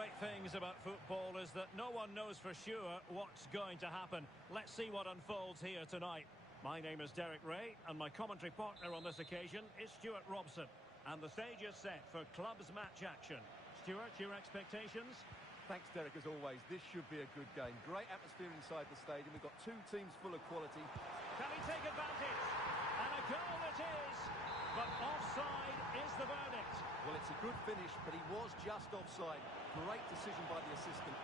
great things about football is that no one knows for sure what's going to happen. Let's see what unfolds here tonight. My name is Derek Ray, and my commentary partner on this occasion is Stuart Robson. And the stage is set for clubs match action. Stuart, your expectations? Thanks, Derek, as always. This should be a good game. Great atmosphere inside the stadium. We've got two teams full of quality. Can he take advantage? And a goal it is! But offside is the verdict. Well, it's a good finish, but he was just offside. Great decision by the assistant.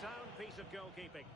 Sound piece of goalkeeping.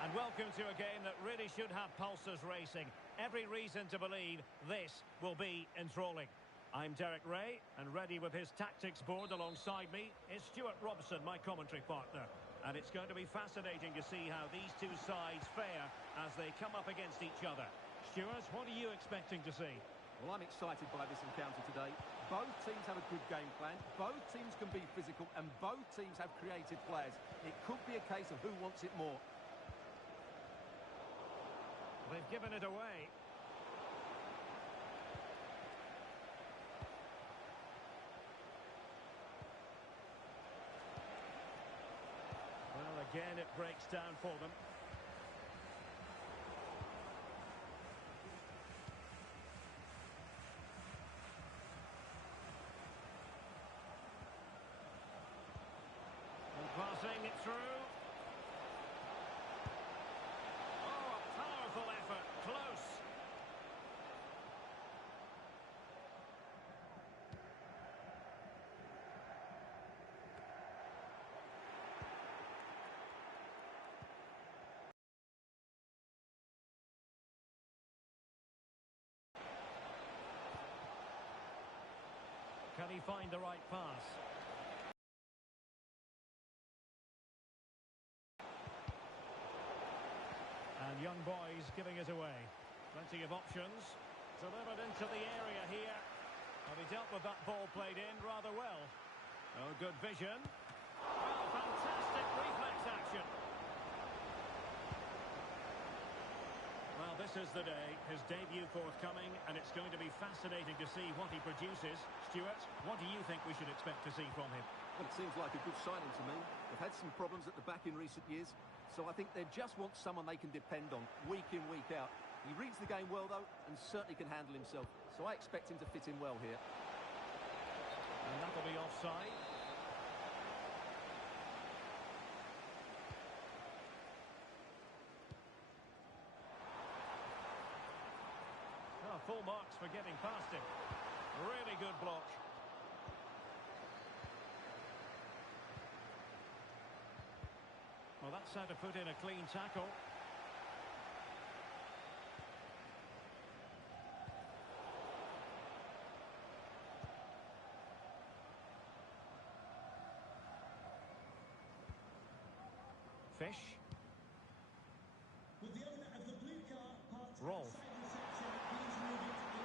And welcome to a game that really should have pulses racing. Every reason to believe this will be enthralling. I'm Derek Ray, and ready with his tactics board alongside me is Stuart Robson, my commentary partner. And it's going to be fascinating to see how these two sides fare as they come up against each other. Stuart, what are you expecting to see? Well, I'm excited by this encounter today. Both teams have a good game plan, both teams can be physical, and both teams have creative players. It could be a case of who wants it more. They've given it away. Well, again, it breaks down for them. And passing it through. Can he find the right pass? And young boys giving it away. Plenty of options. Delivered into the area here. Well, he dealt with that ball played in rather well. Oh, good vision. Well, fantastic reflex action. Well, this is the day, his debut forthcoming, and it's going to be fascinating to see what he produces. Stuart, what do you think we should expect to see from him? Well, it seems like a good signing to me. They've had some problems at the back in recent years, so I think they just want someone they can depend on, week in, week out. He reads the game well, though, and certainly can handle himself, so I expect him to fit in well here. And that'll be offside. Full marks for getting past him. Really good block. Well, that's how to put in a clean tackle. Fish. With the owner of the blue car parked Roll.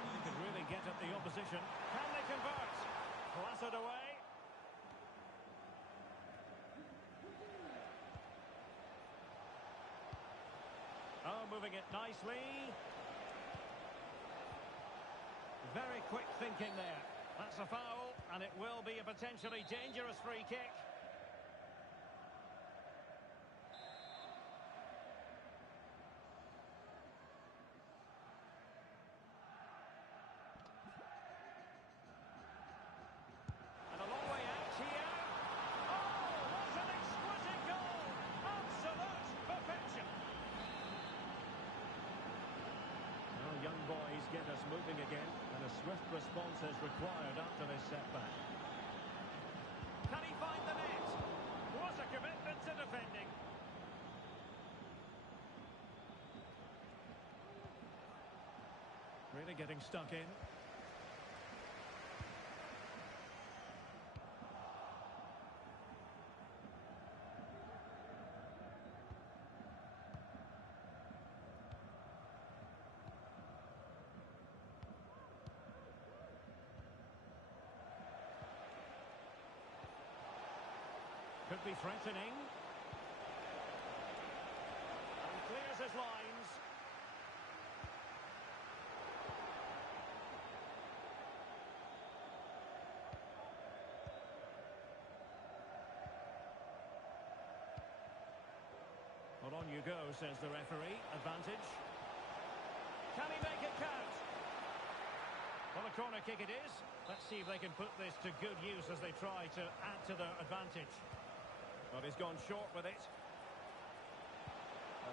He could really get at the opposition. Can they convert? Blasted away. Oh, moving it nicely. Very quick thinking there. That's a foul, and it will be a potentially dangerous free kick. Get us moving again, and a swift response is required after this setback. Can he find the net? What a commitment to defending. Really getting stuck in. Could be threatening. And clears his lines. Well, on you go, says the referee. Advantage. Can he make it count? Well, a corner kick it is. Let's see if they can put this to good use as they try to add to their advantage. But he's gone short with it.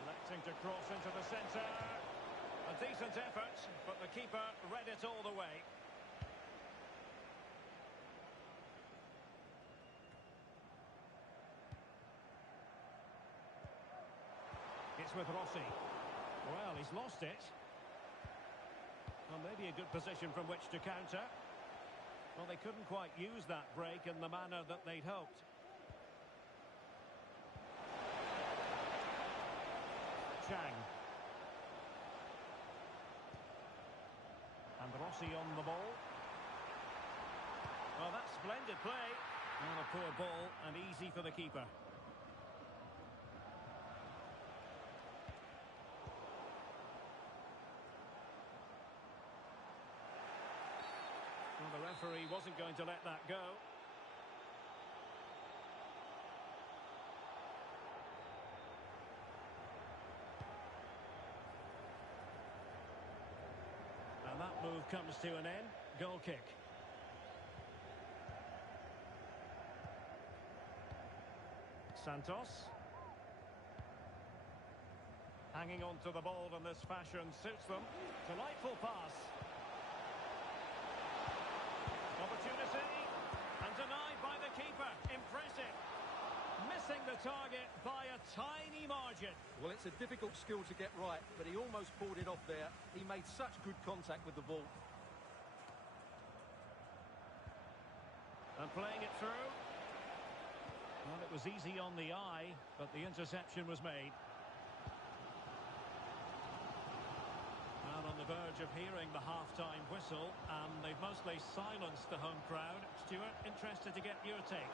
Electing to cross into the centre. A decent effort, but the keeper read it all the way. It's with Rossi. Well, he's lost it. Well, maybe a good position from which to counter. Well, they couldn't quite use that break in the manner that they'd hoped. Chang. And Rossi on the ball. Well, that's splendid play. And a poor ball and easy for the keeper. Well, the referee wasn't going to let that go. And that move comes to an end. Goal kick. Santos. Hanging on to the ball in this fashion suits them. Delightful pass. Opportunity. And denied by the keeper. Impressive. Missing the target by a tiny margin. Well, it's a difficult skill to get right, but he almost pulled it off there. He made such good contact with the ball. And playing it through. Well, it was easy on the eye, but the interception was made. And on the verge of hearing the half-time whistle, and they've mostly silenced the home crowd. Stuart, interested to get your take.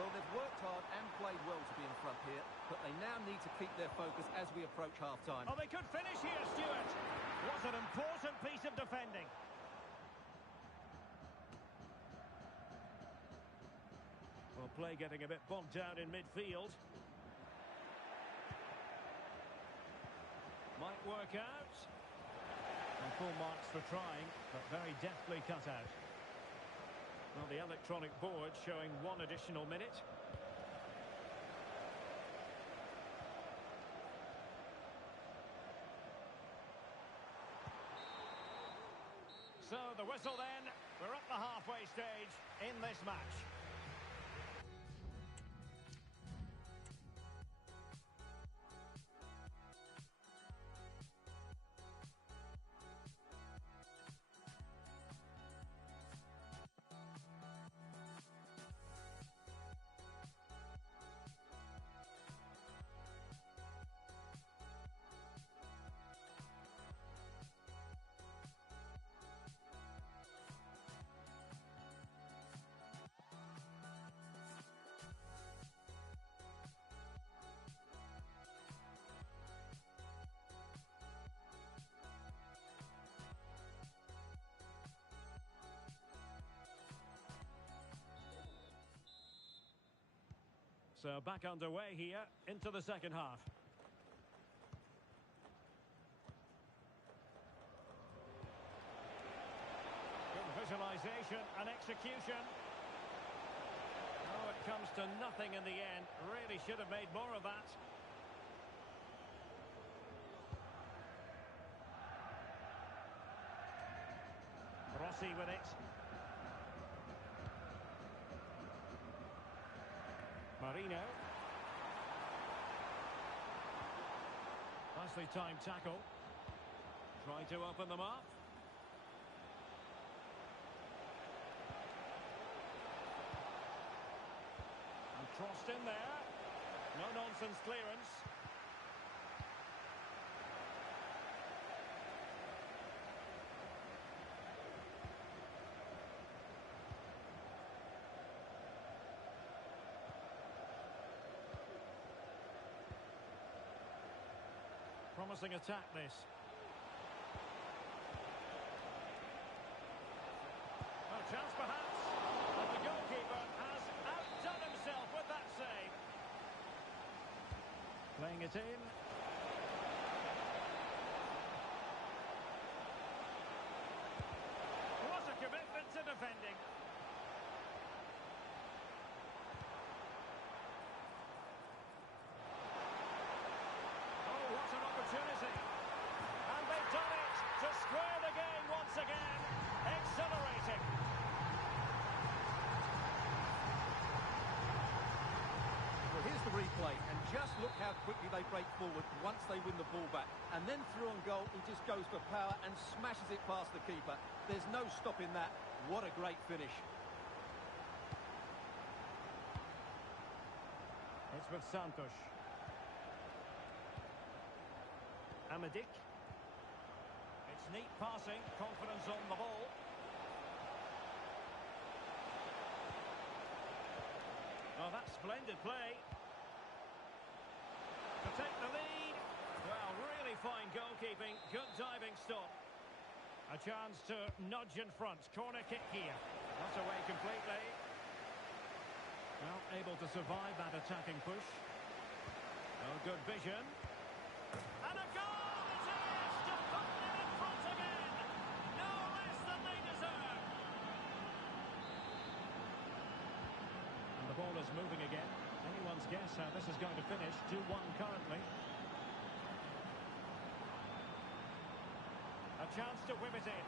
Well, they've worked hard and played well to be in front here, but they now need to keep their focus as we approach half-time. Oh, they could finish here, Stuart. What an important piece of defending. Well, play getting a bit bogged down in midfield. Might work out. And full marks for trying, but very deftly cut out. Well, the electronic board showing one additional minute. So the whistle then. We're at the halfway stage in this match. So back underway here into the second half. Good visualization and execution. Oh, it comes to nothing in the end. Really should have made more of that. Rossi with it. Marino. Nicely timed tackle. Try to open them up. And crossed in there. No nonsense clearance. Promising attack, this. A chance perhaps. And the goalkeeper has outdone himself with that save. Playing it in. What a commitment to defending. Opportunity. And they've done it to square the game once again. Exhilarating. Well, here's the replay. play, and just look how quickly they break forward once they win the ball back. And then through on goal, he just goes for power and smashes it past the keeper. There's no stopping that. What a great finish. It's with Santos. Amadik. It's neat passing, confidence on the ball. Oh, that's splendid play. To take the lead. Well, really fine goalkeeping. Good diving stop. A chance to nudge in front. Corner kick here. Not away completely. Well, able to survive that attacking push. Oh, good vision. And a goal! It is! To put them in front again! No less than they deserve! And the ball is moving again. Anyone's guess how this is going to finish. 2-1 currently. A chance to whip it in.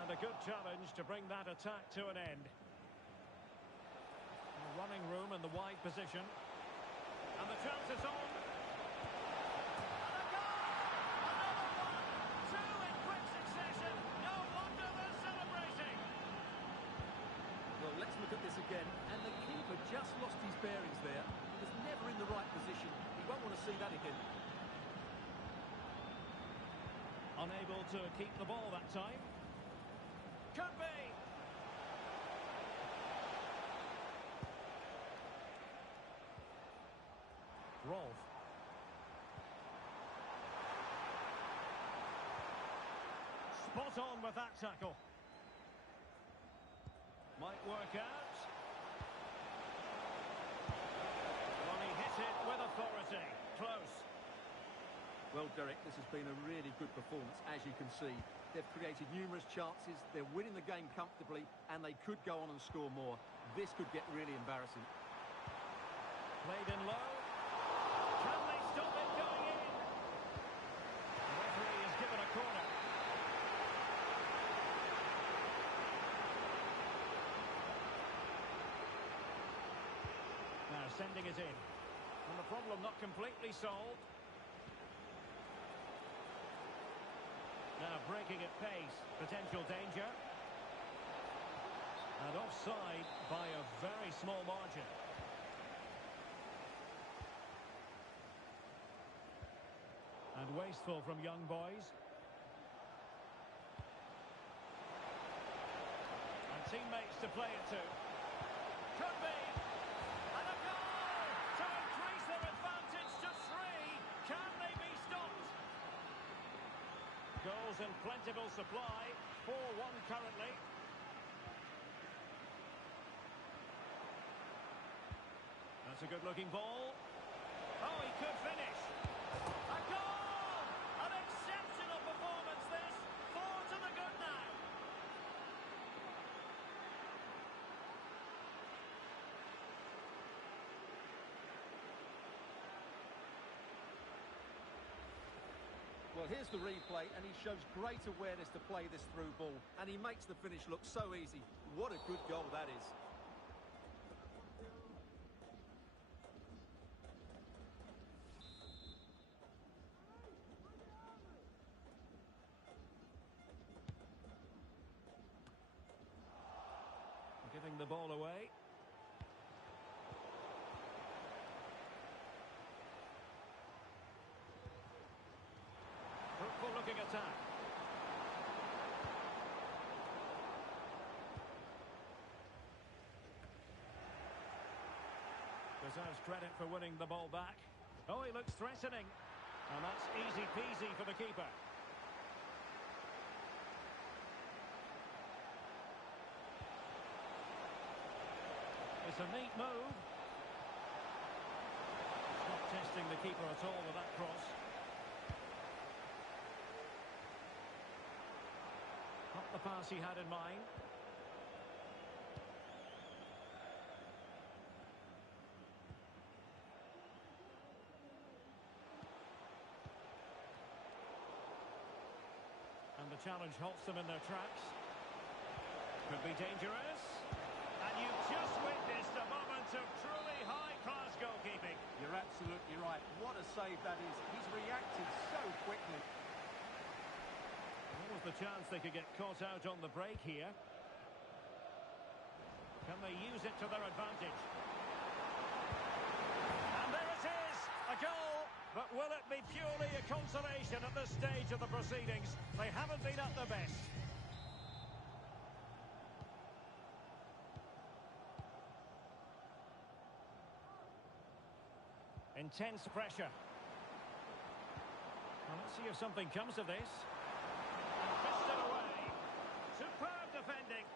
And a good challenge to bring that attack to an end. Running room in the wide position. And the chance is on. And a goal! Another one! Two in quick succession. No wonder they're celebrating. Well, let's look at this again. And the keeper just lost his bearings there. He was never in the right position. He won't want to see that again. Unable to keep the ball that time. Could be. Rolf. Spot on with that tackle. Might work out. Well, he hit it with authority. Close. Well, Derek, this has been a really good performance, as you can see. They've created numerous chances, they're winning the game comfortably, and they could go on and score more. This could get really embarrassing. Played in low. Can they stop it going in? The referee has given a corner. Now sending it in. And the problem not completely solved. Now breaking at pace, potential danger. And offside by a very small margin. And wasteful from young boys. And teammates to play it to. Could be. And a goal to increase their advantage to 3. Can they be stopped? Goals in plentiful supply. 4-1 currently. That's a good-looking ball. Oh, he could finish. A goal! An exceptional performance, this. 4 to the good now. Well, here's the replay, and he shows great awareness to play this through ball, and he makes the finish look so easy. What a good goal that is. Giving the ball away. Fruitful looking attack. Deserves credit for winning the ball back. Oh, he looks threatening. And that's easy peasy for the keeper. It's a neat move. Not testing the keeper at all with that cross. Not the pass he had in mind. And the challenge halts them in their tracks. Could be dangerous. And you've just witnessed a moment of truly high-class goalkeeping. You're absolutely right. What a save that is. He's reacted so quickly. What was the chance they could get caught out on the break here? Can they use it to their advantage? And there it is! A goal! But will it be purely a consolation at this stage of the proceedings? They haven't been at their best. Intense pressure. Well, let's see if something comes of this. And fisted away. Superb defending.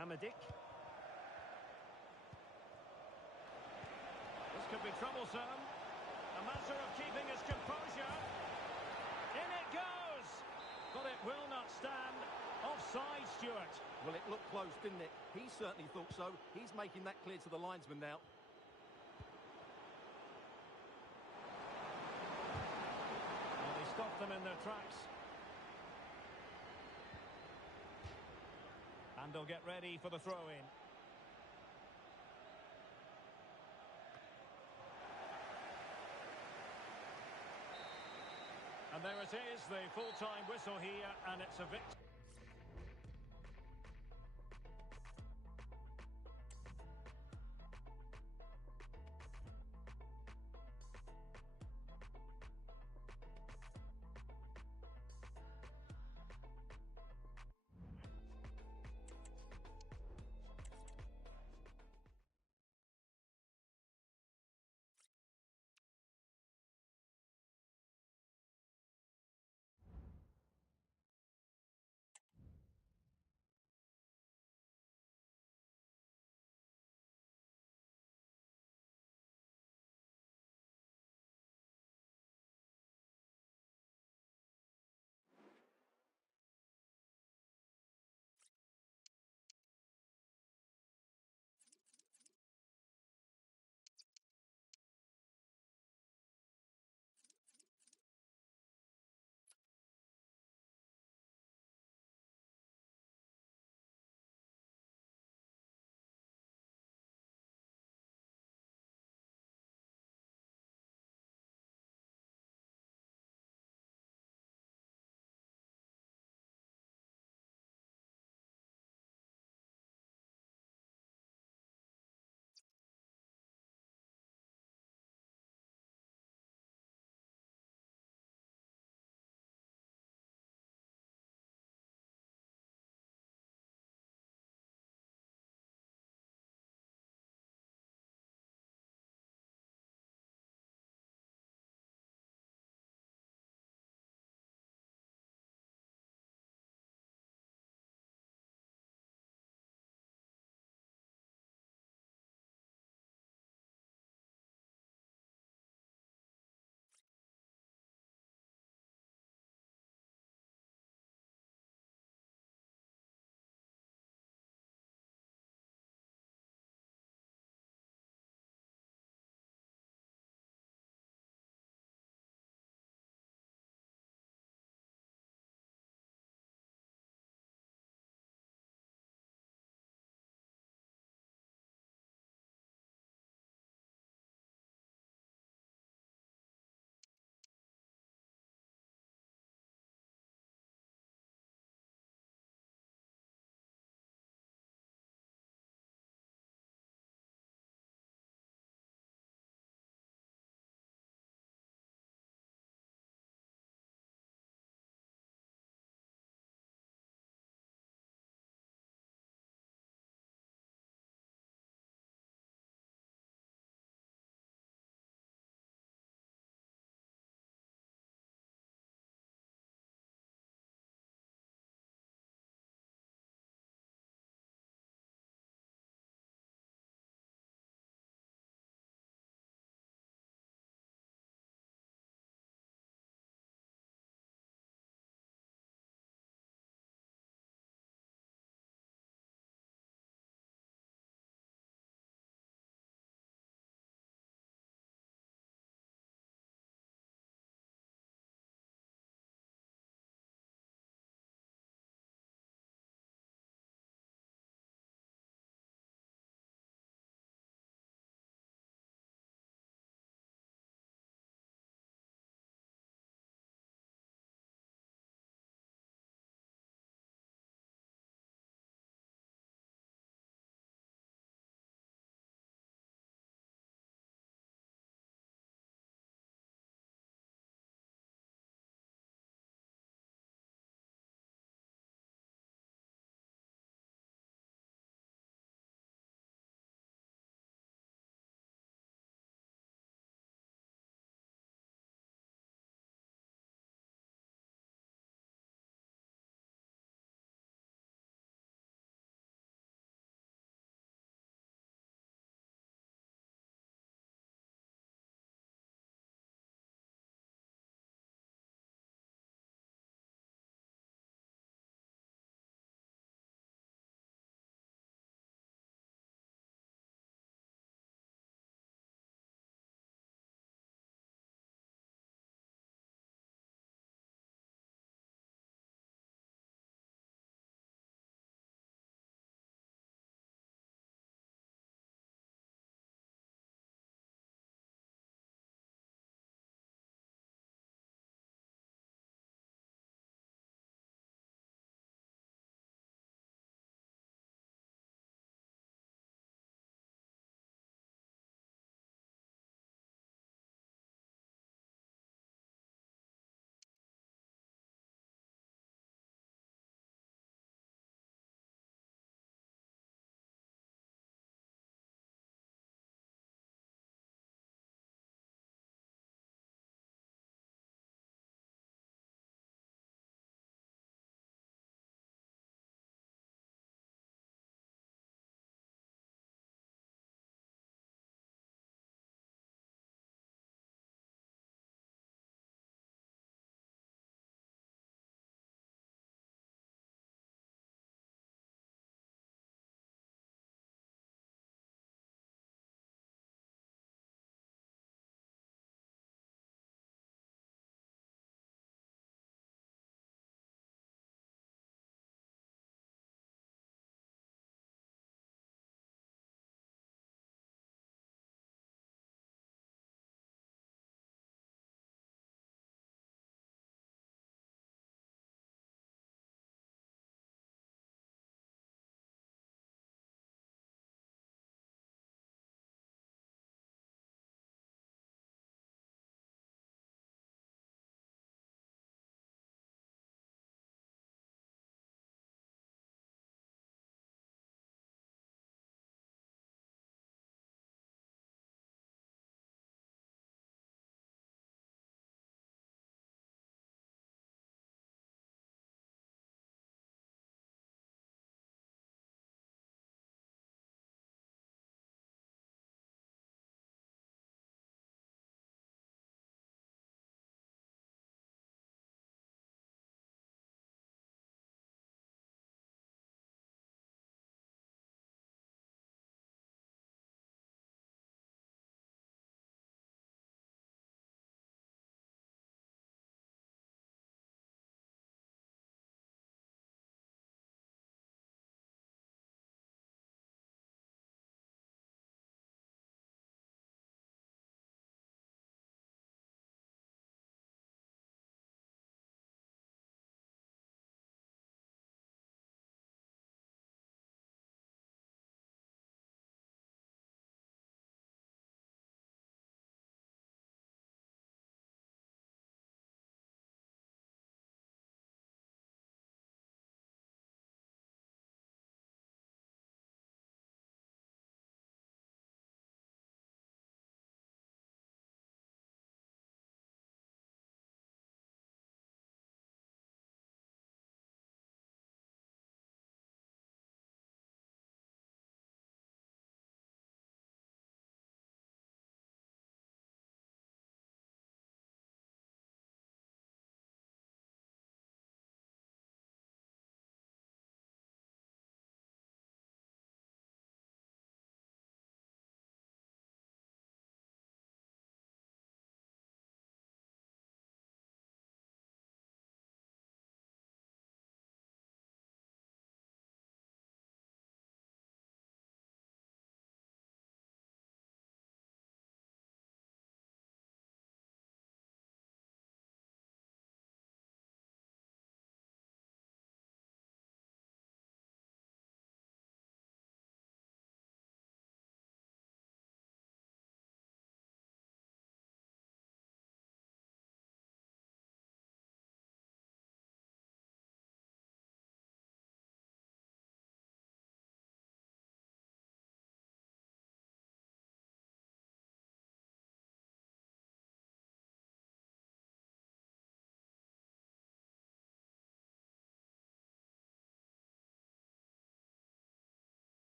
Amadik. This could be troublesome. A matter of keeping his composure. In it goes! But it will not stand. Offside, Stuart. Well, it looked close, didn't it? He certainly thought so. He's making that clear to the linesman now. Well, they stopped them in their tracks. And they'll get ready for the throw-in. And there it is, the full-time whistle here, and it's a victory.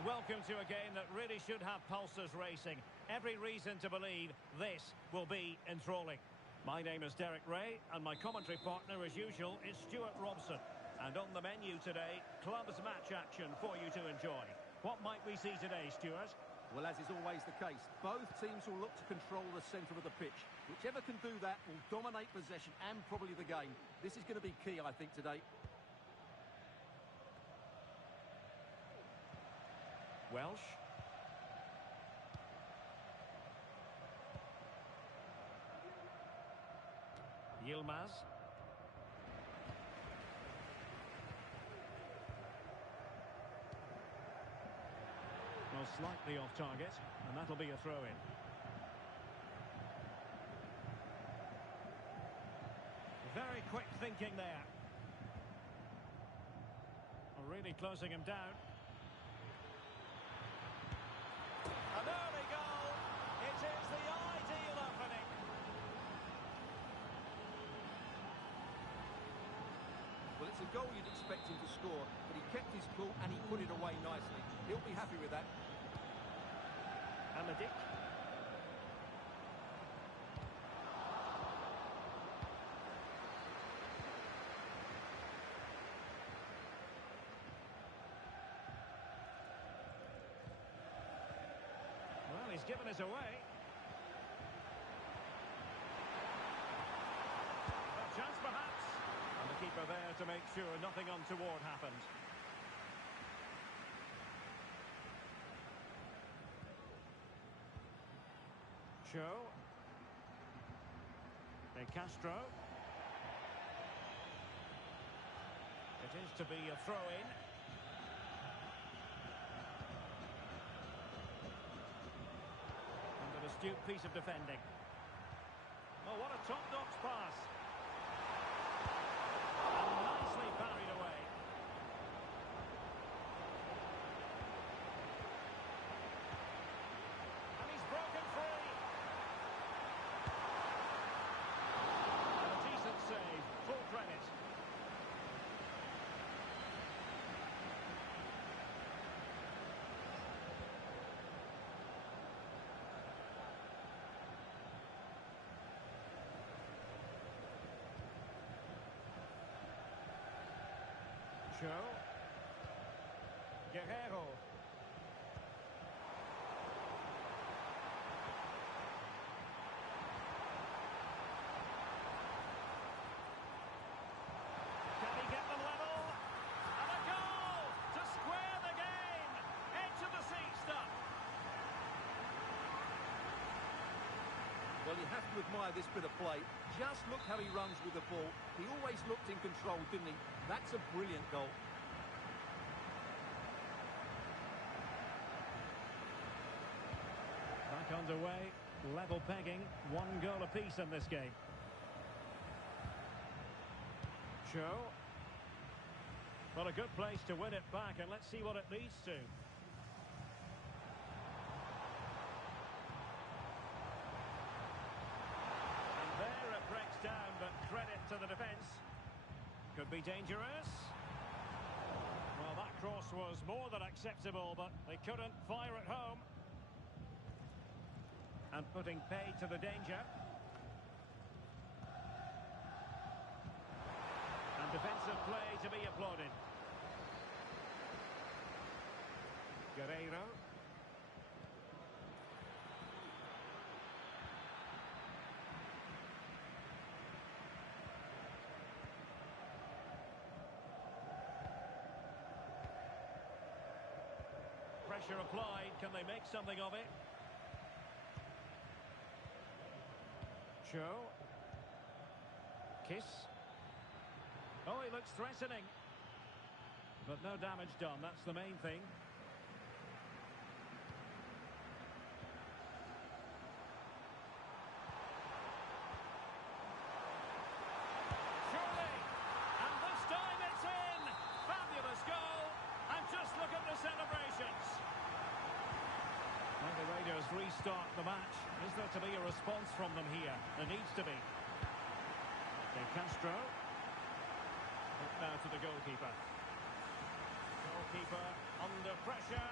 And welcome to a game that really should have pulses racing. Every reason to believe this will be enthralling. My name is Derek Ray, and my commentary partner, as usual, is Stuart Robson. And on the menu today, clubs match action for you to enjoy. What might we see today, Stuart? Well, as is always the case, both teams will look to control the centre of the pitch. Whichever can do that will dominate possession and probably the game. This is going to be key, I think, today. Welsh. Yilmaz. Well, slightly off target, and that'll be a throw-in. Very quick thinking there. Really closing him down. An early goal. It is the ideal opening. Well, it's a goal you'd expect him to score, but he kept his cool and he put it away nicely. He'll be happy with that. Amadik. Well, he's given us away. A chance perhaps. And the keeper there to make sure nothing untoward happened. Show. De Castro. It is to be a throw-in. And an astute piece of defending. Oh, what a top-notch pass. And nicely parried away. And he's broken free. And a decent save, full credit. Show. Guerrero. Can he get them level? And a goal to square the game. Edge of the seat stuff. Well, you have to admire this bit of play. Just look how he runs with the ball. He always looked in control, didn't he? That's a brilliant goal. Back underway, level pegging, 1 goal apiece in this game. Show. Well, a good place to win it back, and let's see what it leads to. And there it breaks down, but credit to the defence. Could be dangerous. Well, that cross was more than acceptable, but they couldn't fire it home. And putting pay to the danger. And defensive play to be applauded. Guerrero. Pressure applied. Can they make something of it? Show. Kiss. Oh, he looks threatening. But no damage done, that's the main thing. Surely! And this time it's in! Fabulous goal! And just look at the celebrations! Well, the Raiders restart the match. Is there to be a response from them here? There needs to be. De Castro. Now to the goalkeeper. Goalkeeper under pressure.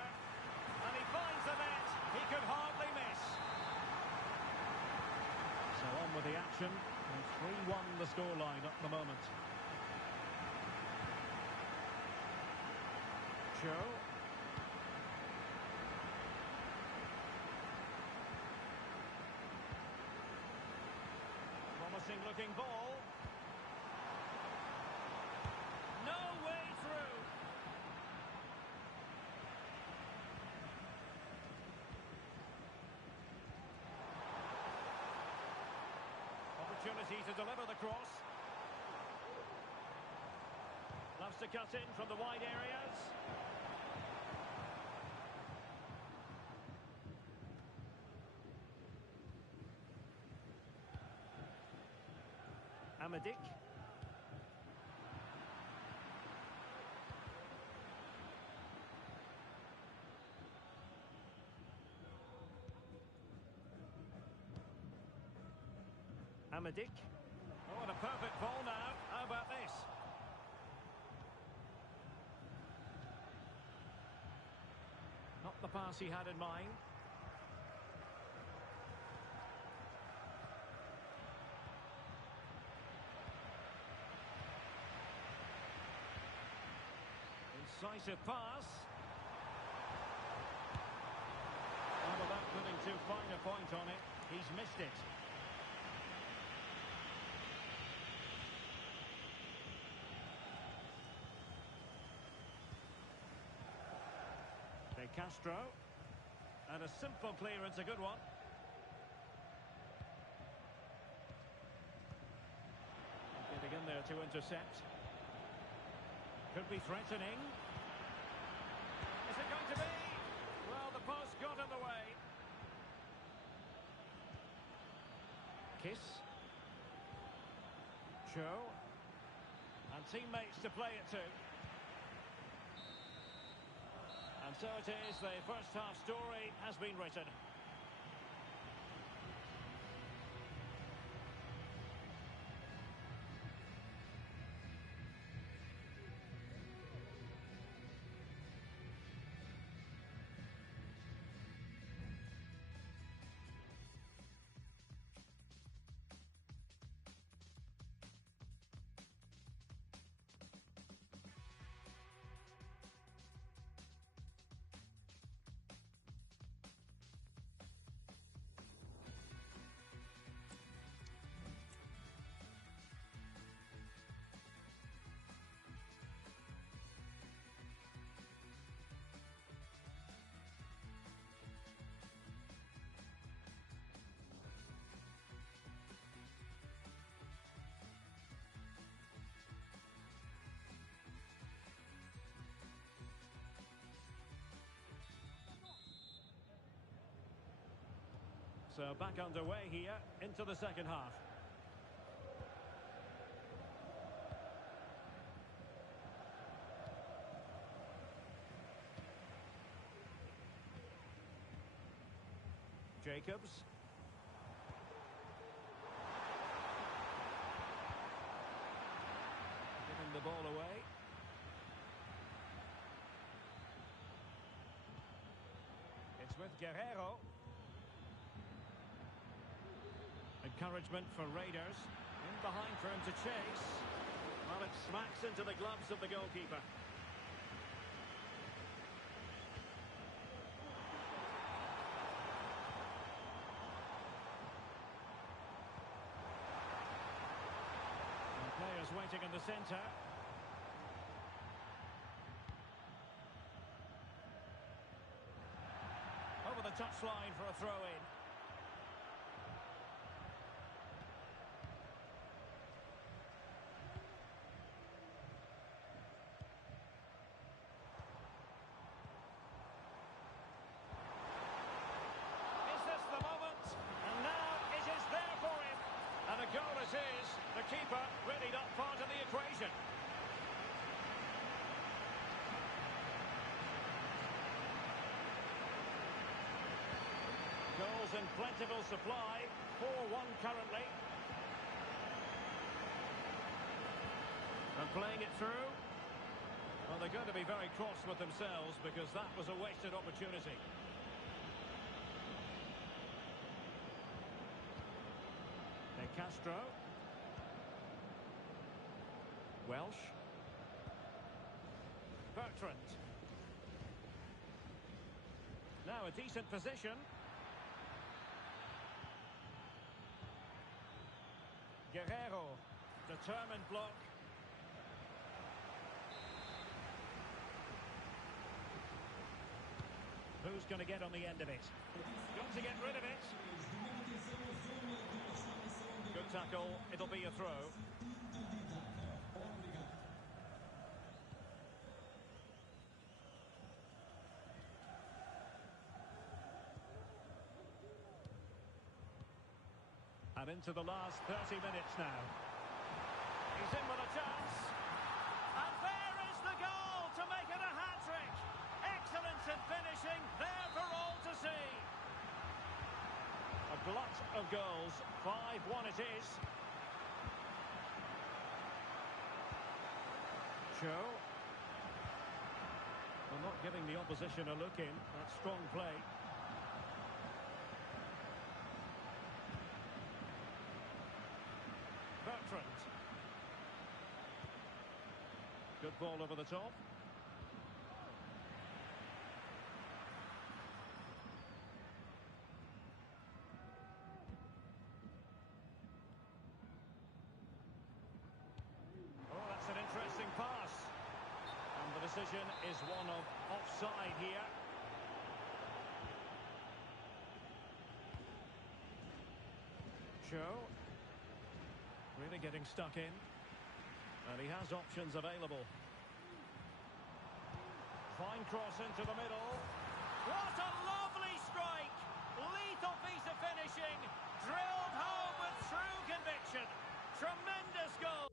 with the action. And 3-1 the scoreline at the moment. Joe. Promising looking ball. No way through. Opportunity to deliver the cross. Loves to cut in from the wide areas. Amadik. Amadik. Oh, and a perfect ball now. How about this? Not the pass he had in mind. Incisive pass. And without putting too fine a point on it, he's missed it. De Castro. And a simple clearance, a good one. Getting in there to intercept. Could be threatening. Is it going to be? Well, the post got in the way. Kiss. Joe. And teammates to play it to. And so it is, the first half story has been written. So back underway here into the second half. Jacobs. Giving the ball away. It's with Guerrero. Encouragement for Raiders. In behind for him to chase. Well, it smacks into the gloves of the goalkeeper. And players waiting in the centre. Over the touchline for a throw-in. Goal it is, the keeper really not part of the equation. Goals in plentiful supply, 4-1 currently. And playing it through. Well, they're going to be very cross with themselves because that was a wasted Castro. Welsh. Bertrand. Now a decent position. Guerrero. Determined block. Who's going to get on the end of it? Got to get rid of it. Good tackle. It'll be a throw. And into the last 30 minutes now. He's in with a chance. And there is the goal to make it a hat-trick. Excellence in finishing, there for all to see. A glut of goals. 5-1 it is. Joe. Well, not giving the opposition a look in. That's strong play. Bertrand. Good ball over the top. Oh, that's an interesting pass. And the decision is one of offside here. Joe. Really getting stuck in. And he has options available. Fine cross into the middle. What a lovely strike! Lethal piece of finishing. Drilled home with true conviction. Tremendous goal.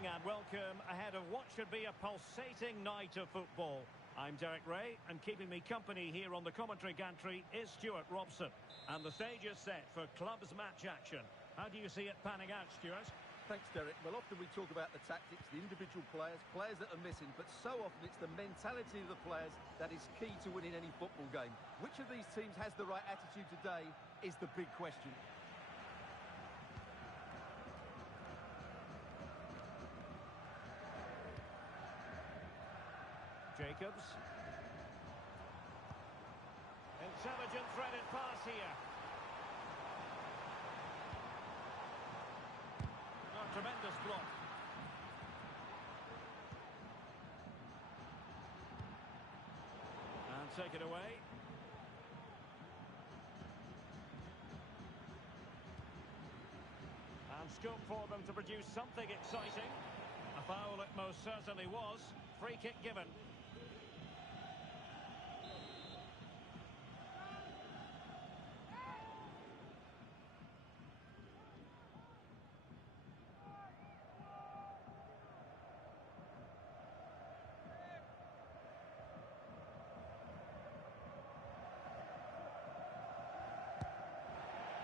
evening and welcome ahead of what should be a pulsating night of football. I'm Derek Ray, and keeping me company here on the commentary gantry is Stuart Robson. And the stage is set for clubs match action. How do you see it panning out, Stuart? Thanks, Derek. Well, often we talk about the tactics, the individual players that are missing, but so often it's the mentality of the players that is key to winning any football game. Which of these teams has the right attitude today is the big question. Jacobs. Intelligent threaded pass here. Oh, tremendous block. And take it away. And scope for them to produce something exciting. A foul it most certainly was. Free kick given.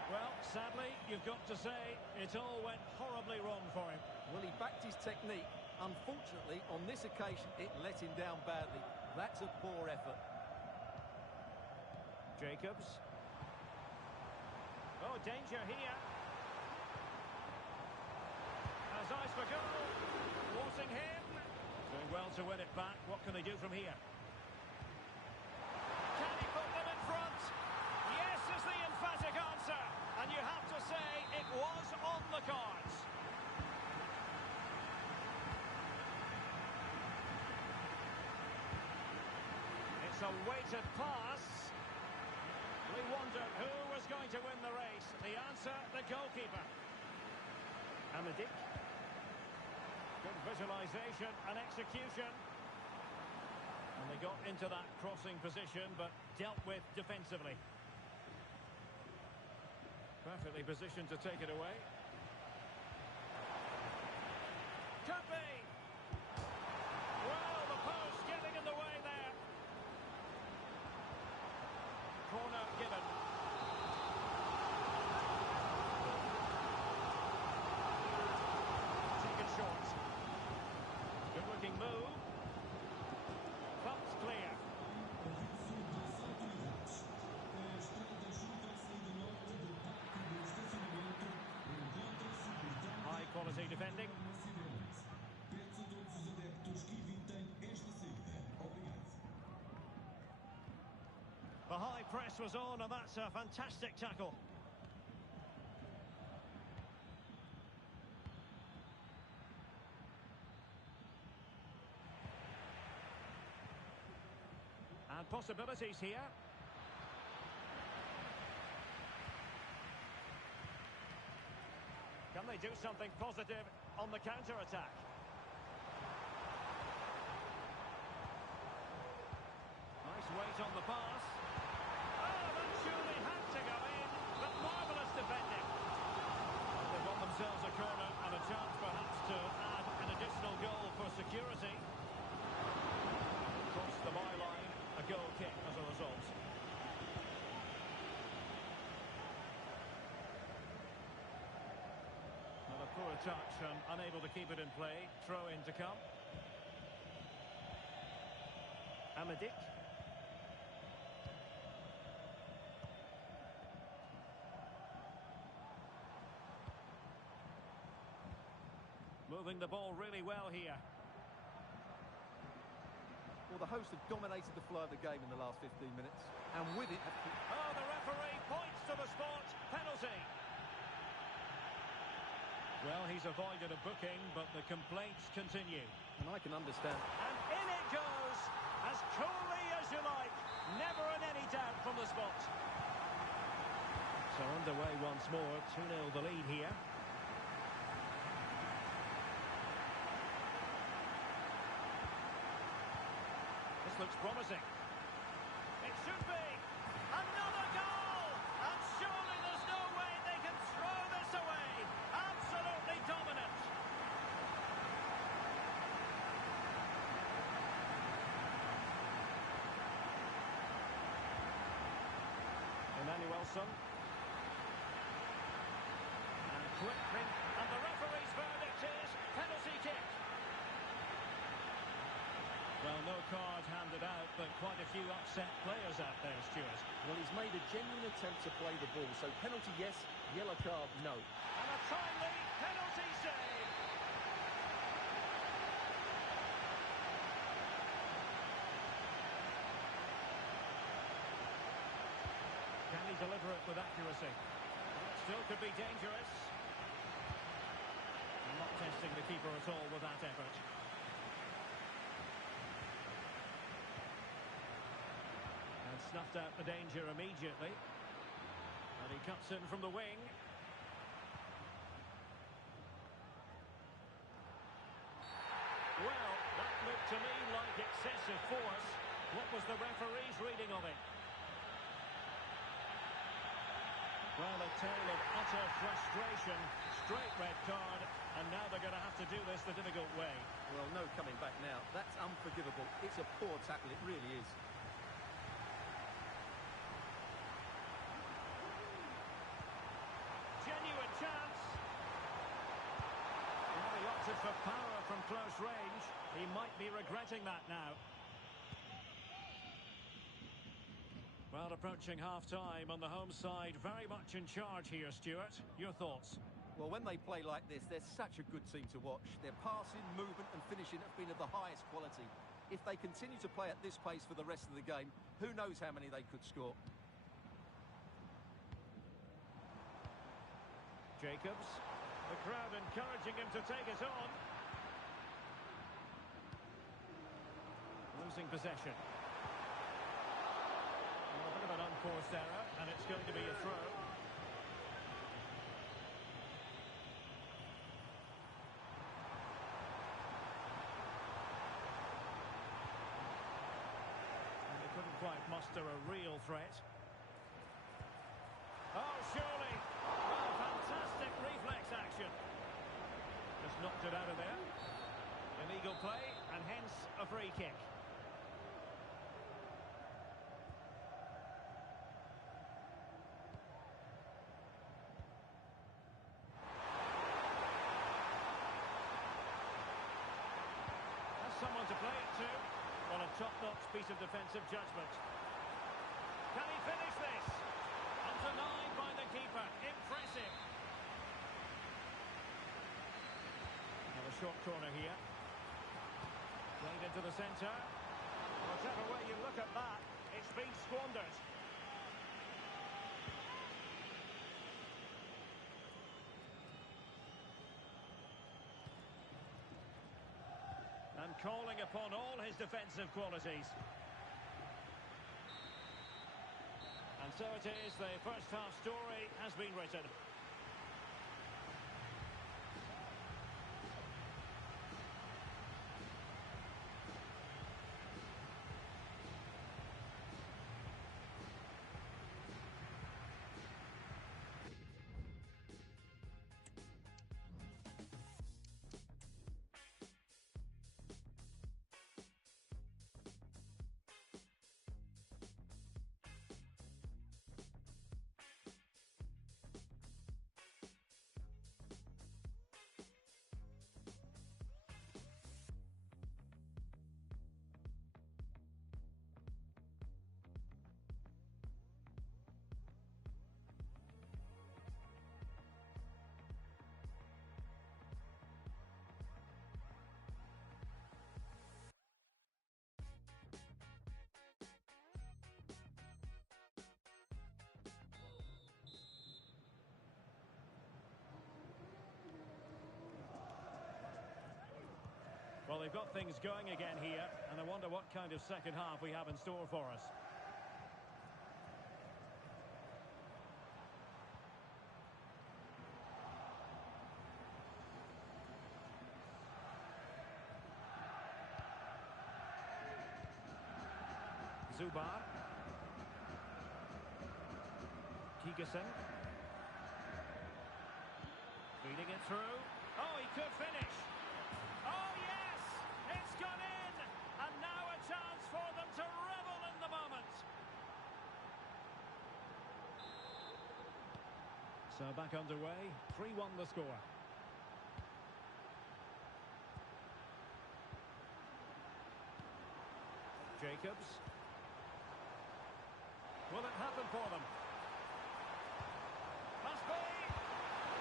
Well, sadly, you've got to say, it all went horribly wrong for him. Well, he backed his technique. Unfortunately, on this occasion, it let him down badly. That's a poor effort. Jacobs. Oh, danger here. Has eyes for goal. Forcing him. Doing well to win it back. What can they do from here? Can he put them in front? Yes is the emphatic answer. And you have to say it was on the cards. It's a weighted pass. We wondered who was going to win the race. The answer, the goalkeeper. Amadik. Good visualisation and execution. And they got into that crossing position, but dealt with defensively. Perfectly positioned to take it away. Could be. Well, the post getting in the way there. Corner given. Taken short. Good looking move. Thumped clear. High quality defending. The high press was on, and that's a fantastic tackle. And possibilities here. Can they do something positive on the counter-attack? Nice weight on the pass. Oh, that surely had to go in, but marvellous defending. Well, they've won themselves a corner and a chance perhaps to add an additional goal for security. Crossed the byline, a goal kick as a result. And a poor touch and unable to keep it in play. Throw in to come. Amadik. Moving the ball really well here. Well, the hosts have dominated the flow of the game in the last 15 minutes. And with it... Oh, the referee points to the spot. Penalty. Well, he's avoided a booking, but the complaints continue. And I can understand. And in it goes, as coolly as you like. Never in any doubt from the spot. So underway once more, 2-0 the lead here. This looks promising. It should be. Another goal! And surely there's no way they can throw this away. Absolutely dominant. Robson. And quick ring, and the referee's verdict is penalty kick. Well, no card handed out, but quite a few upset players out there, Stuart. Well, he's made a genuine attempt to play the ball, so penalty yes, yellow card no. And a timely penalty save. Can he deliver it with accuracy? Still could be dangerous. Not testing the keeper at all with that effort. And snuffed out the danger immediately. And he cuts in from the wing. Well, that looked to me like excessive force. What was the referee's reading of it? Well, a tale of utter frustration. Straight red card. And now they're going to have to do this the difficult way. Well, no coming back now. That's unforgivable. It's a poor tackle, it really is. Genuine chance. Well, he opted for power from close range. He might be regretting that now. Well, approaching half-time on the home side, very much in charge here, Stuart. Your thoughts? Well, when they play like this, they're such a good team to watch. Their passing, movement and finishing have been of the highest quality. If they continue to play at this pace for the rest of the game, who knows how many they could score. Jacobs. The crowd encouraging him to take it on. Losing possession. Well, a bit of an unforced error, and it's going to be a throw. Couldn't quite muster a real threat. Oh, surely. Well, fantastic reflex action. Just knocked it out of there. Illegal play, and hence a free kick. That's someone to play it to. Well, a top-notch piece of defensive judgment. Can he finish this? Undenied by the keeper. Impressive. Now a short corner here. Played into the centre. Whatever way you look at that, it's been squandered. And calling upon all his defensive qualities. And so it is, the first half story has been written. Well, they've got things going again here, and I wonder what kind of second half we have in store for us. Zubar. Gigerson. Feeding it through. Oh, he could finish. Oh, yes! It's gone in! And now a chance for them to revel in the moment. So back underway, 3-1 the score. Jacobs. Will it happen for them? Must be!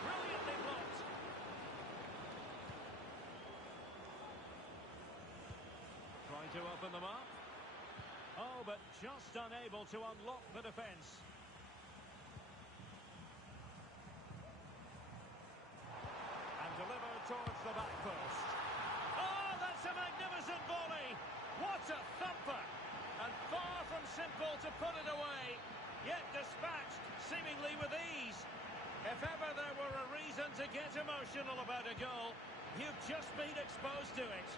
Brilliantly blocked. Trying to open them up. Oh, but just unable to unlock the defence. And delivered towards the back post. Oh, that's a magnificent volley! What a thumper! And far from simple to put it away, yet dispatched seemingly with ease. If ever there were a reason to get emotional about a goal, you've just been exposed to it.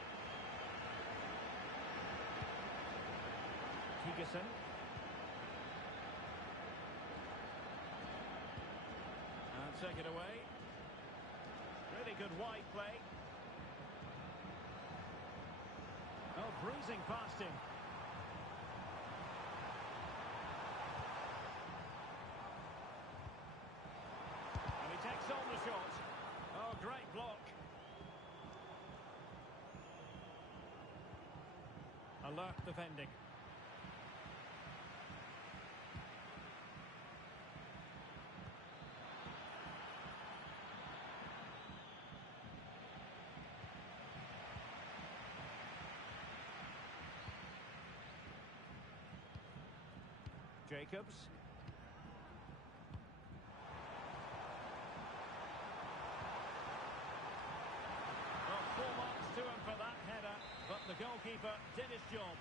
Keegerson. And take it away. Really good wide play. Oh, breezing past him. And he takes on the shot. Oh, great block. Alert defending. Jacobs. Well, 4 marks to him for that header, but the goalkeeper did his job.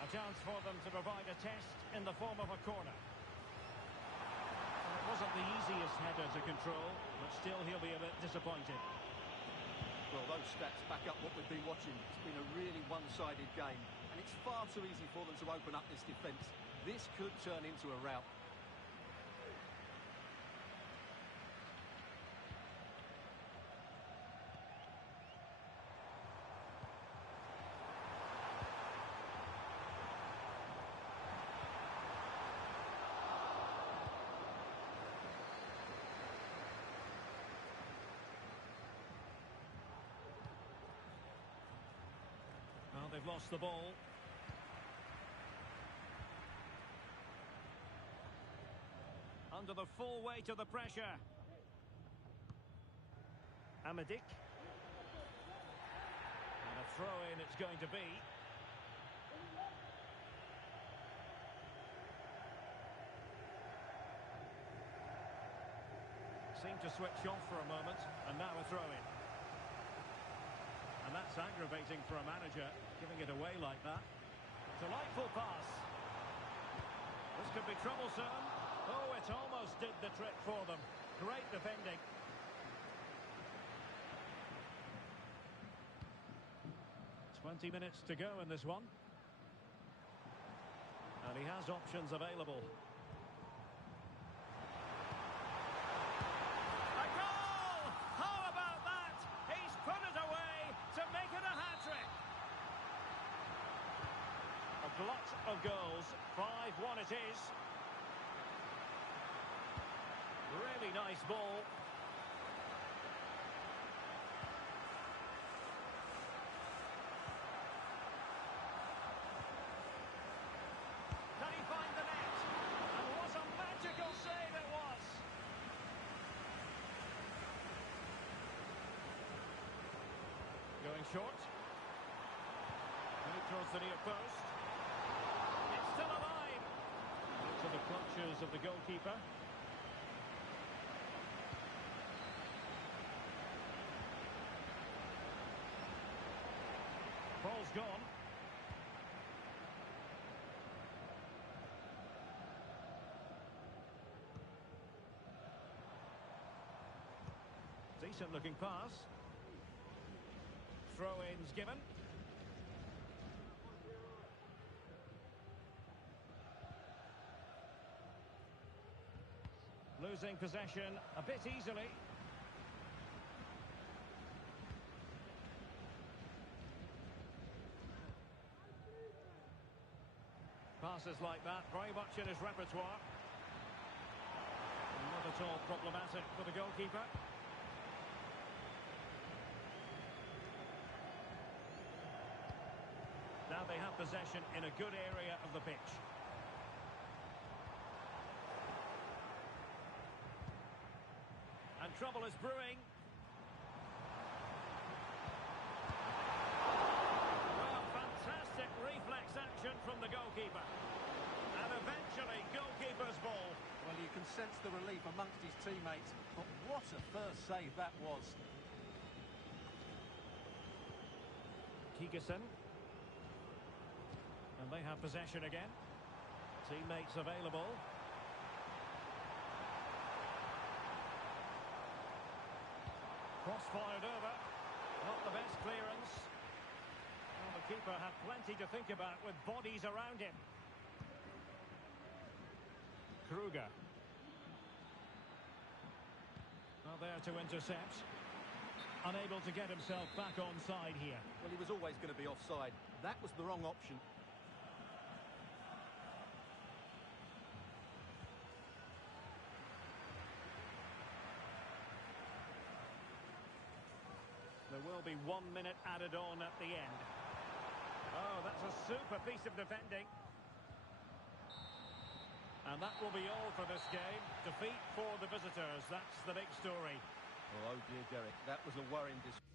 A chance for them to provide a test in the form of a corner. Well, it wasn't the easiest header to control, but still he'll be a bit disappointed. Well, those stats back up what we've been watching. It's been a really one-sided game, and it's far too easy for them to open up this defence. This could turn into a rout. Well, they've lost the ball. Under the full weight of the pressure. Amadik. And a throw-in it's going to be. Seemed to switch off for a moment, and now a throw-in. And that's aggravating for a manager, giving it away like that. Delightful pass. This could be troublesome. Oh, it almost did the trick for them. Great defending. "20 minutes to go in this one. And he has options available. A goal! How about that? He's put it away to make it a hat-trick. A glut of goals. 5-1 it is. Really nice ball. Can he find the net? And what a magical save it was. Going short. Right towards the near post. It's still alive. To the clutches of the goalkeeper. Ball's gone. Decent looking pass. Throw-ins given. Losing possession a bit easily. Passes like that, very much in his repertoire. And not Not at all problematic for the goalkeeper. Now they have possession in a good area of the pitch. And trouble is brewing. Well, fantastic reflex action from the goalkeeper. And eventually, goalkeeper's ball. Well, you can sense the relief amongst his teammates, but what a first save that was. Kigerson. And they have possession again. Teammates available. Cross-fired over. Not the best clearance. Well, the keeper had plenty to think about with bodies around him. Kruger. Well, there to intercept. Unable to get himself back onside here. Well, he was always going to be offside. That was the wrong option. There will be 1 minute added on at the end. Oh, that's a super piece of defending. And that will be all for this game. Defeat for the visitors. That's the big story. Oh dear, Derek, that was a worrying decision.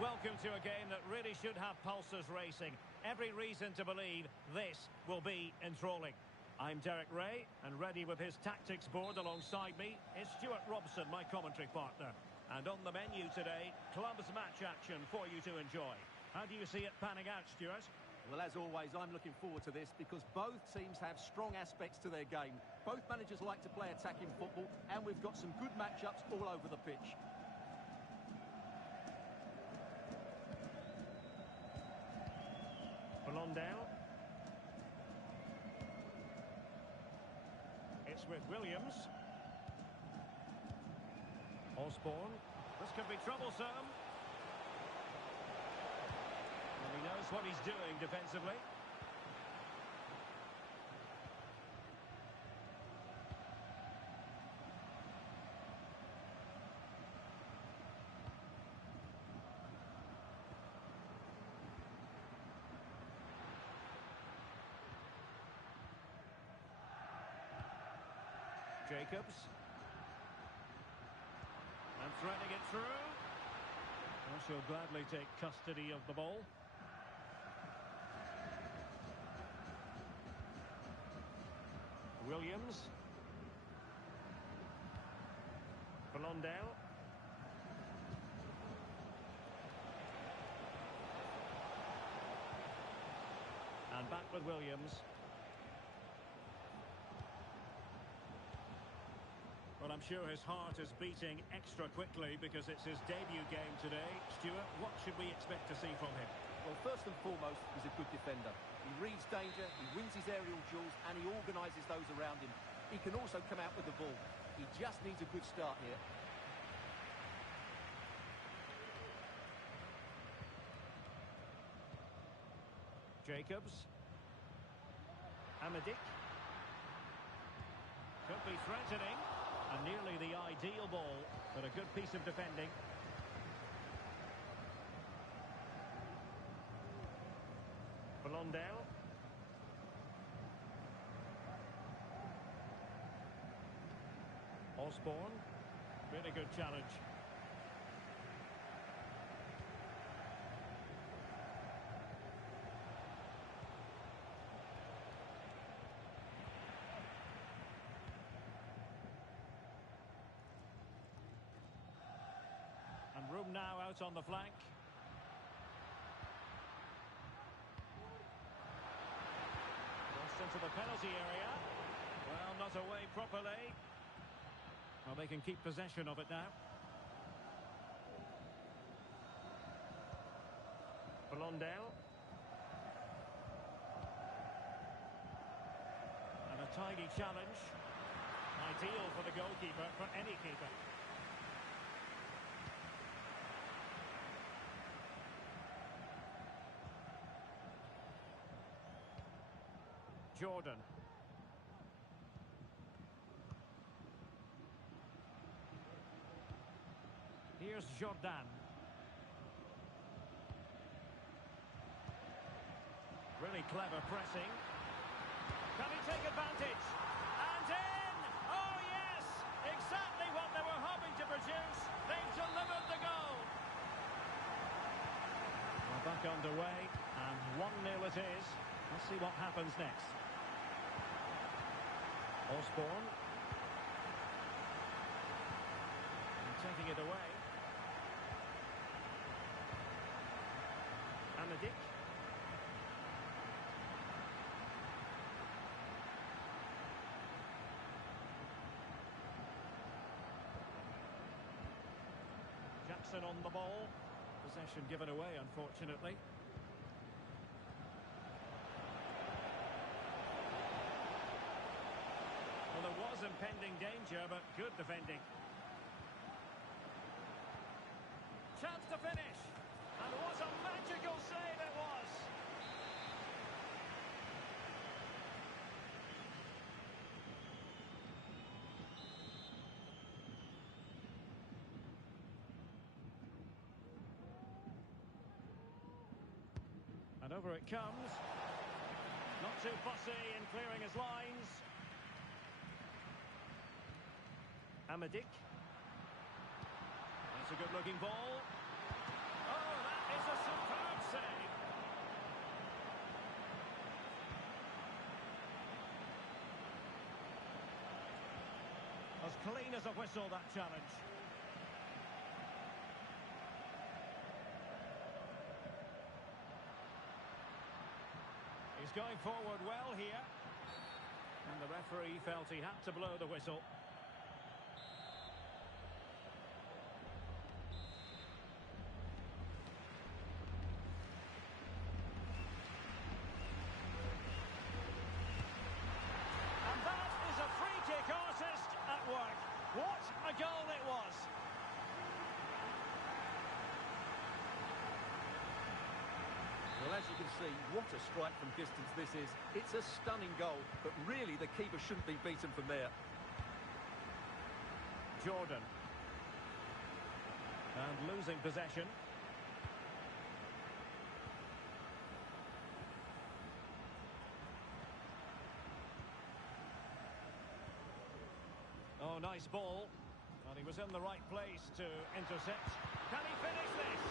welcome to a game that really should have pulses racing. Every reason to believe this will be enthralling. I'm Derek Ray, and ready with his tactics board alongside me is Stuart Robson, my commentary partner. And on the menu today, clubs match action for you to enjoy. How do you see it panning out, Stuart? Well, as always, I'm looking forward to this because both teams have strong aspects to their game. Both managers like to play attacking football, and we've got some good matchups all over the pitch. Blondell. It's with Williams. Osborne. This could be troublesome. And he knows what he's doing defensively. Jacobs. And threading it through. Well, she'll gladly take custody of the ball. Williams. Blondell. And back with Williams. Well, I'm sure his heart is beating extra quickly because it's his debut game today. Stuart, what should we expect to see from him? Well, first and foremost, he's a good defender. He reads danger, he wins his aerial duels, and he organises those around him. He can also come out with the ball. He just needs a good start here. Jacobs. Amadik. Could be threatening. And nearly the ideal ball, but a good piece of defending. Blondell. Osborne. Really good challenge. And room now out on the flank. Into the penalty area. Well, not away properly. Well, they can keep possession of it now. Blondell. And a tidy challenge. Ideal for the goalkeeper, for any keeper. Jordan. Here's Jordan. Really clever pressing. Can he take advantage? And in! Oh yes! Exactly what they were hoping to produce. They've delivered the goal. We're back underway, and 1-0 it is. Let's see what happens next. Osborne. And taking it away. Amadik. Jackson on the ball. Possession given away, unfortunately. Well, there was impending danger, but good defending. Chance to finish. And what a magical save it was. And over it comes. Not too fussy in clearing his lines. Amadik. That's a good-looking ball. Oh, that It's a superb save. As clean as a whistle, that challenge. He's going forward well here. And the referee felt he had to blow the whistle. And that is a free kick artist at work. What a goal it was. Well, as you can see, what a strike from distance this is. It's a stunning goal, but really the keeper shouldn't be beaten from there. Jordan. And losing possession. Oh, nice ball. And he was in the right place to intercept. Can he finish this?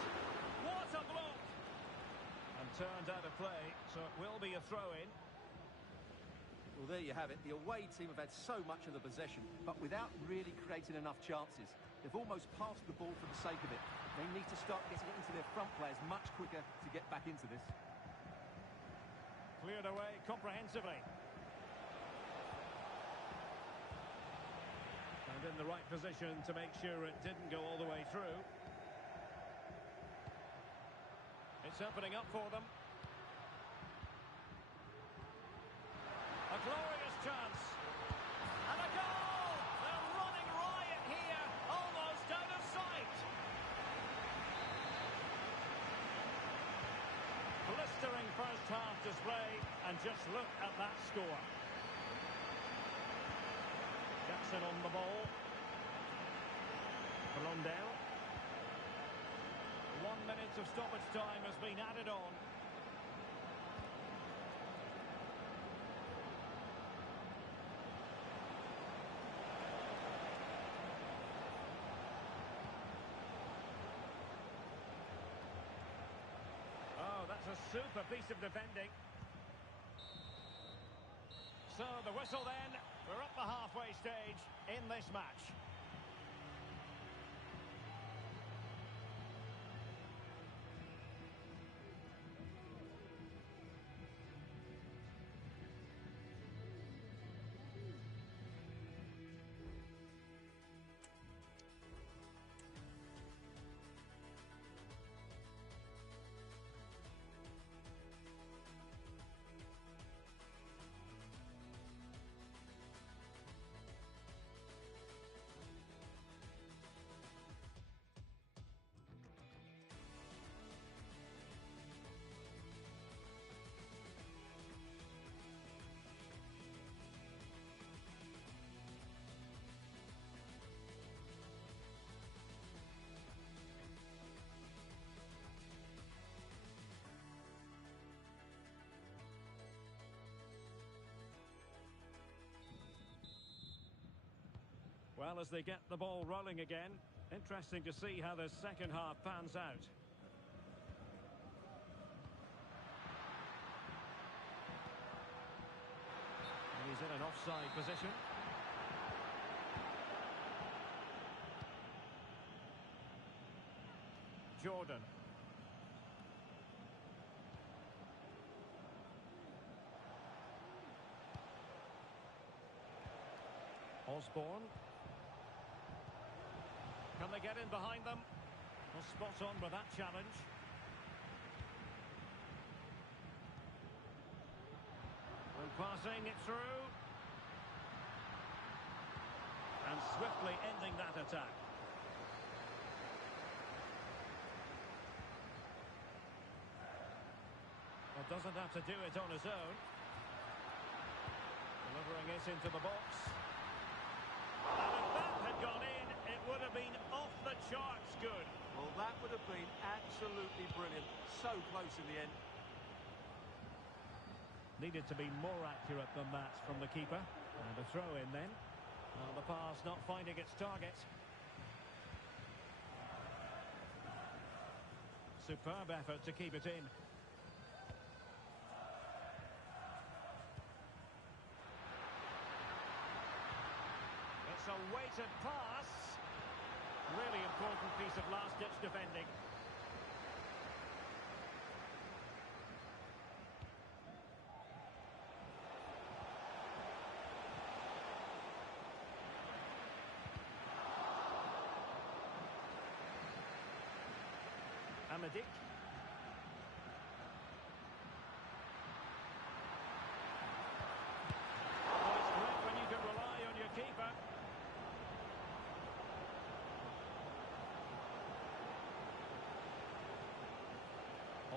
What a block! And turned out of play, so it will be a throw-in. Well, there you have it. The away team have had so much of the possession, but without really creating enough chances. They've almost passed the ball for the sake of it. They need to start getting it into their front players much quicker to get back into this. Cleared away comprehensively. And in the right position to make sure it didn't go all the way through. It's opening up for them. A glorious chance. And a goal! They're running riot here, almost out of sight. Blistering first half display, and just look at that score. Jackson on the ball. Blondell. 1 minute of stoppage time has been added on. Oh, that's a super piece of defending. So the whistle then. We're up the halfway stage in this match. Well, as they get the ball rolling again, interesting to see how the second half pans out. And he's in an offside position. Jordan. Osborne. Can they get in behind them? Well, spot on with that challenge. And passing it through. And swiftly ending that attack. Well, doesn't have to do it on his own. Delivering it into the box. And if that had gone in, it would have been off the charts good. Well, that would have been absolutely brilliant. So close in the end. Needed to be more accurate than that from the keeper. And a throw in then. Well, the pass not finding its target. superb effort to keep it in. It's a weighted pass. Really important piece of last-ditch defending. Amadik. Well, it's great when you can rely on your keeper.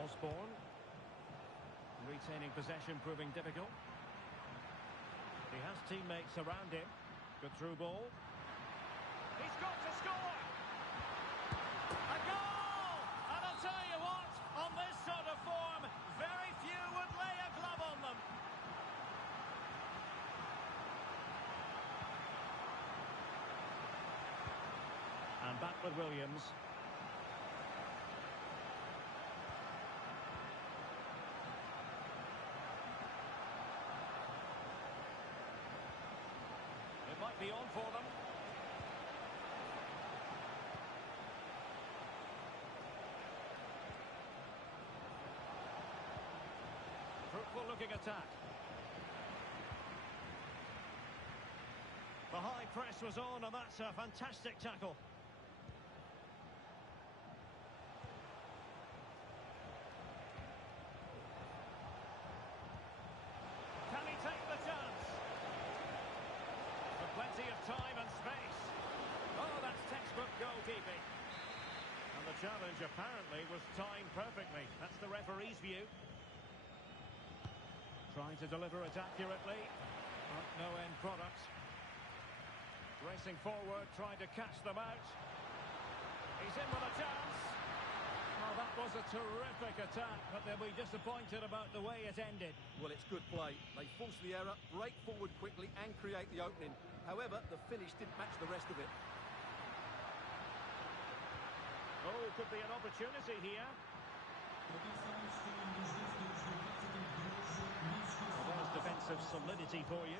Osborne. Retaining possession proving difficult. He has teammates around him. Good through ball. He's got to score! A goal! And I'll tell you what, on this sort of form, very few would lay a glove on them. And back with Williams. It might be on for them. Fruitful looking attack. The high press was on, and that's a fantastic tackle. Can he take the chance? With plenty of time and space. Oh, that's textbook goalkeeping. And the challenge apparently was timed perfectly. That's the referee's view. Trying to deliver it accurately, but no end product. Racing forward, trying to catch them out. He's in with a chance. Oh, that was a terrific attack, but they'll be disappointed about the way it ended. Well, it's good play. They force the error, break forward quickly and create the opening. However, the finish didn't match the rest of it. Oh, could be an opportunity here. Well, there's defensive solidity for you.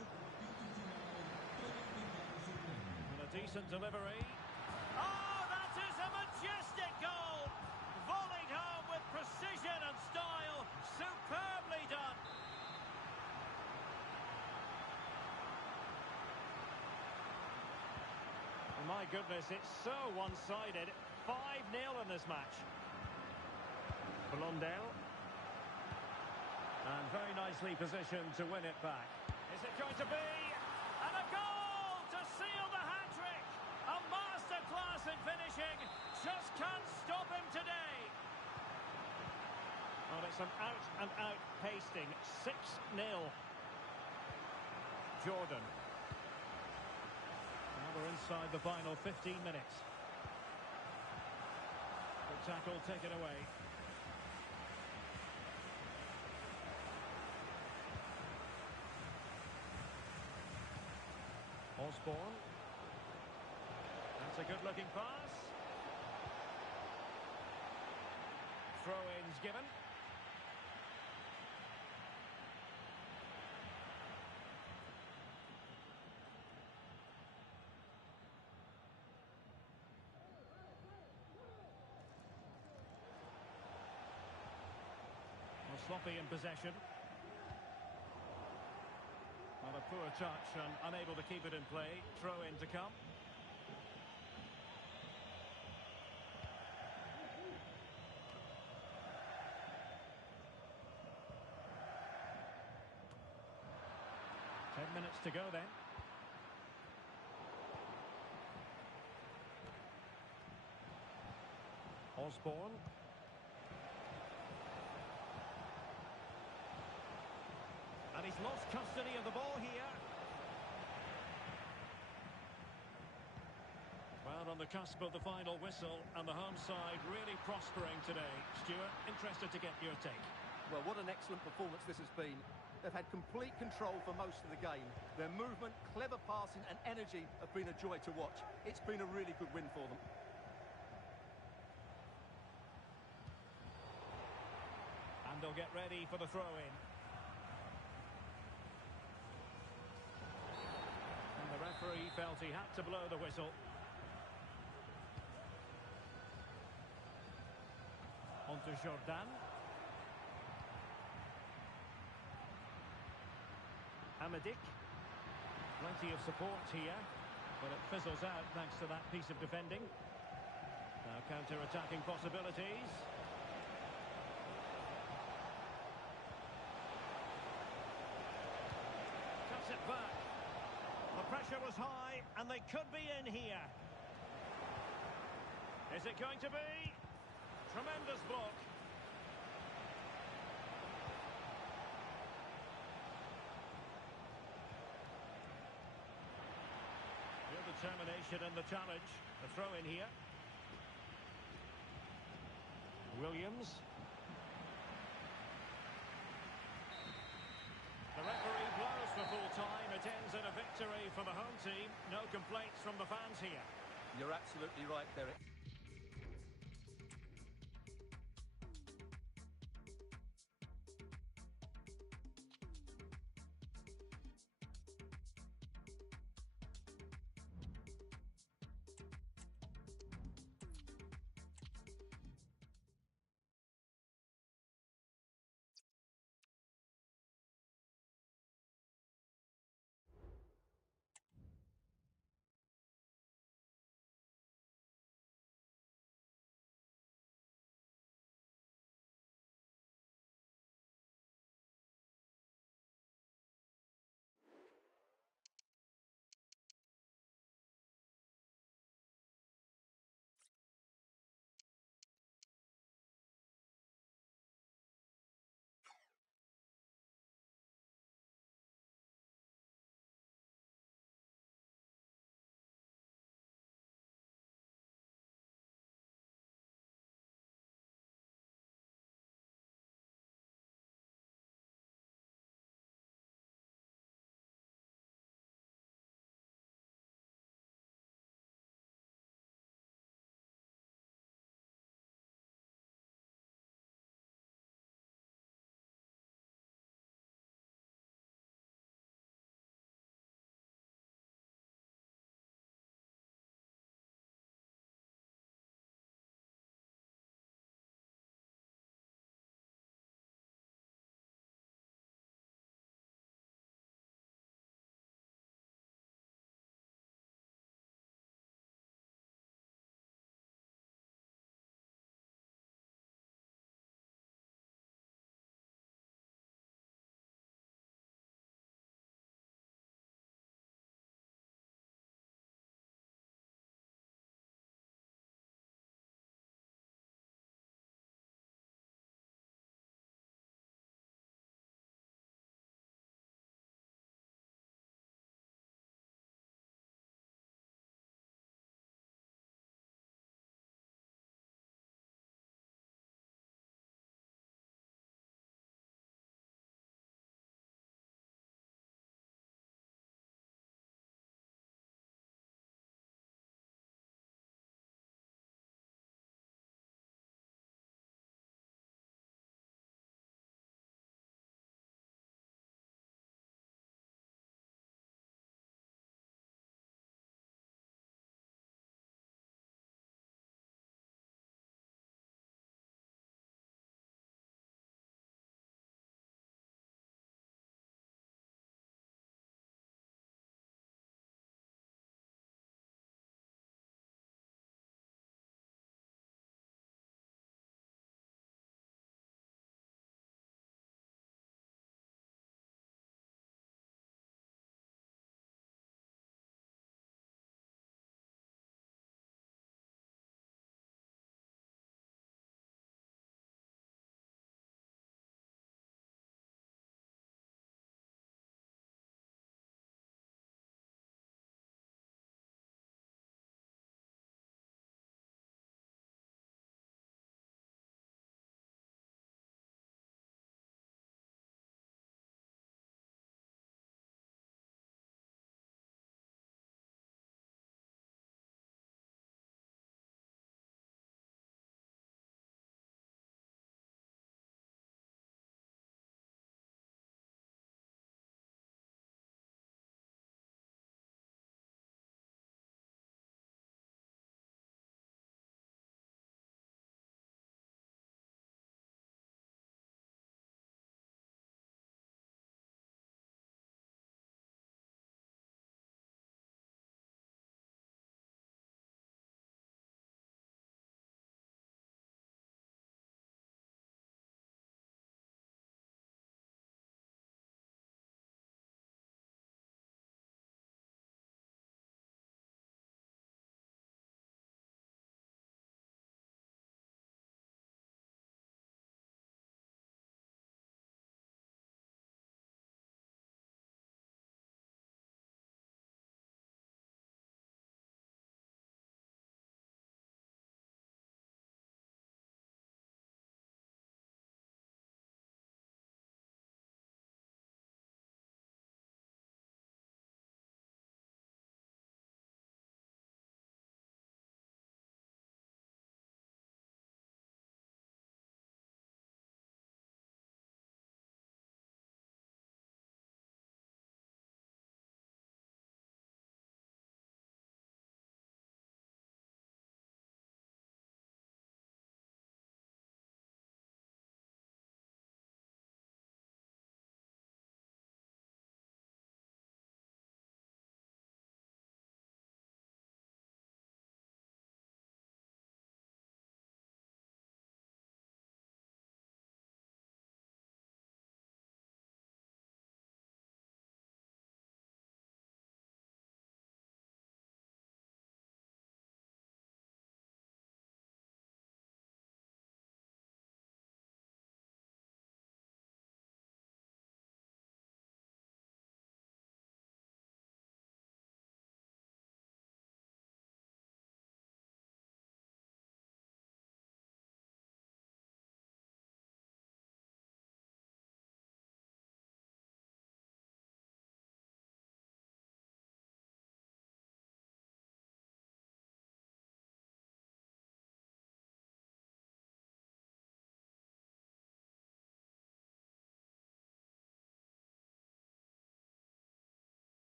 And a decent delivery. Oh, that is a majestic goal! Volleyed home with precision and style. Superbly done. My goodness, it's so one-sided. 5-0 in this match. Blondell. And very nicely positioned to win it back. Is it going to be? And a goal to seal the hat-trick! A masterclass in finishing. Just can't stop him today. Well, it's an out-and-out pasting. 6-0. Jordan. Now we're inside the final 15 minutes. The tackle taken away. Osborne. That's a good-looking pass. Throw-ins given. Well, sloppy in possession. Well, a poor touch and unable to keep it in play. Throw in to come. Minutes to go then. Osborne. And he's lost custody of the ball here. Well, on the cusp of the final whistle, and the home side really prospering today. Stuart, interested to get your take. Well, what an excellent performance this has been. They've had complete control for most of the game. Their movement, clever passing and energy have been a joy to watch. It's been a really good win for them. He'll get ready for the throw-in. And the referee felt he had to blow the whistle. On to Jordan. Amadik. Plenty of support here, but it fizzles out thanks to that piece of defending. Now counter-attacking possibilities. Cuts it back. The pressure was high, and they could be in here. Is it going to be? Tremendous block. Real determination in the challenge. The throw in here. Williams. The referee blows for full time. It ends in a victory for the home team. No complaints from the fans here. You're absolutely right, Derek.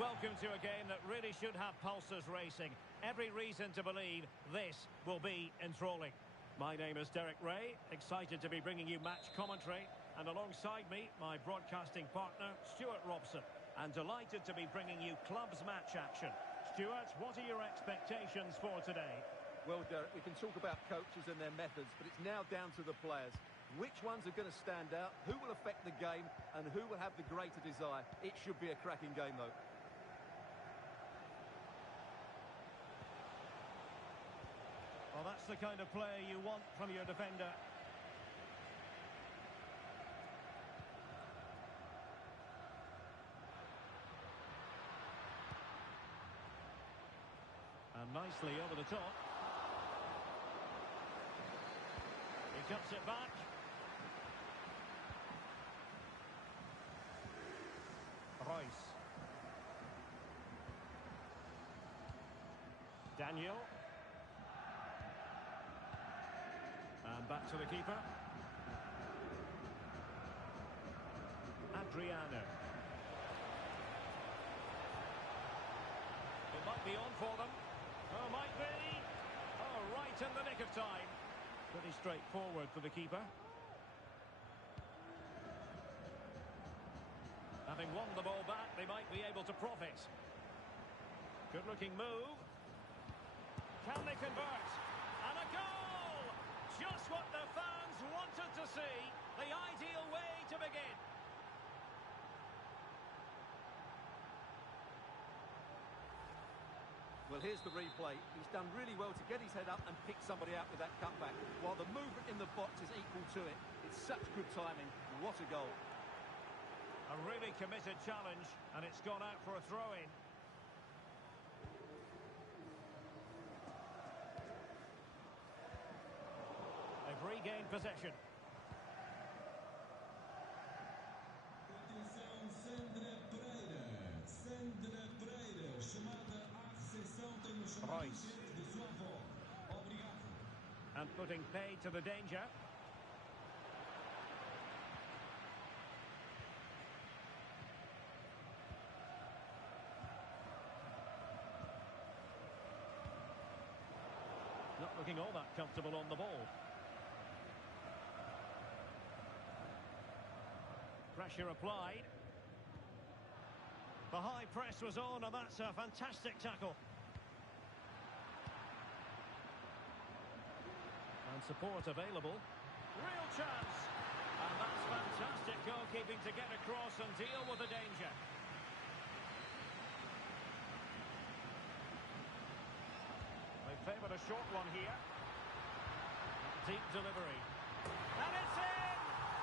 welcome to a game that really should have pulses racing. Every reason to believe this will be enthralling. My name is Derek Ray, excited to be bringing you match commentary. And alongside me, my broadcasting partner, Stuart Robson. And delighted to be bringing you clubs match action. Stuart, what are your expectations for today? Well, Derek, we can talk about coaches and their methods, but it's now down to the players. Which ones are going to stand out, who will affect the game, and who will have the greater desire? It should be a cracking game, though. Well, that's the kind of play you want from your defender. And nicely over the top. He cuts it back. Royce. Daniel. And back to the keeper. Adriano. It might be on for them. Oh, might be. Oh, right in the nick of time. Pretty straightforward for the keeper. Having won the ball back, they might be able to profit. Good-looking move. Can they convert? And a goal! Just what the fans wanted to see. The ideal way to begin. Well, here's the replay. He's done really well to get his head up and pick somebody out with that cutback, while the movement in the box is equal to it. It's such good timing. What a goal. A really committed challenge, and it's gone out for a throw-in. They've regained possession. Atenção, Sandra Pereira. Sandra Pereira, chamada à recepção, tem o chamado Royce. de sua avó. Obrigado. And putting paid to the danger. Not looking all that comfortable on the ball. Pressure applied. The high press was on, and that's a fantastic tackle. And support available. Real chance. And that's fantastic goalkeeping to get across and deal with the danger. They favoured a short one here. Deep delivery. And it's in!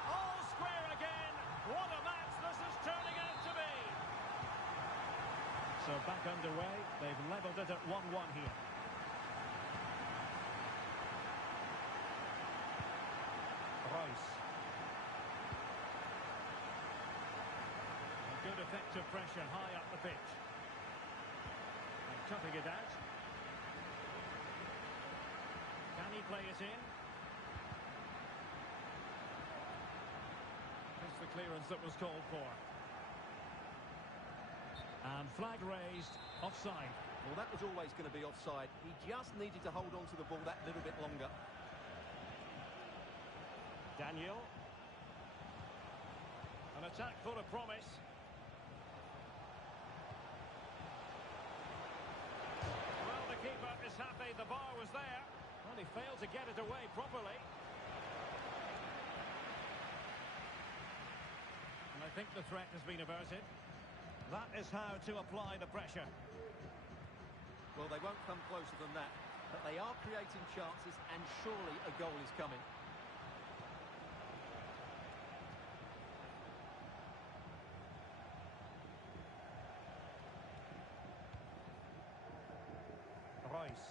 All square again. What a match this is turning out to be. So back underway. They've levelled it at 1-1 here. Royce. A good effective pressure high up the pitch. And cutting it out. Can he play it in? That's the clearance that was called for. And flag raised, offside. Well, that was always going to be offside. He just needed to hold on to the ball that little bit longer. Daniel. An attack full of promise. Well, the keeper is happy the bar was there. Well, he failed to get it away properly. And I think the threat has been averted. That is how to apply the pressure. Well, they won't come closer than that, but they are creating chances, and surely a goal is coming. Royce.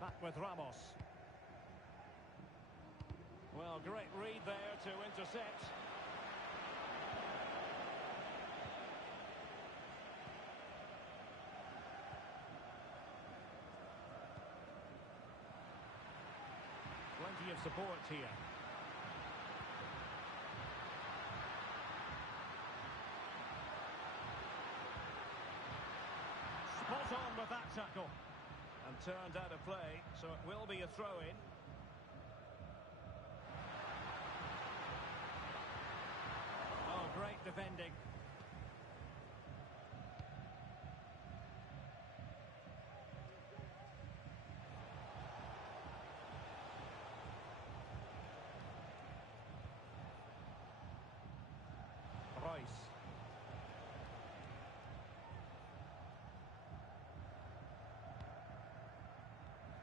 Back with Ramos. Well, great read there to intercept. Plenty of support here. on with that tackle. And turned out of play, so it will be a throw-in. Oh, great defending. Royce.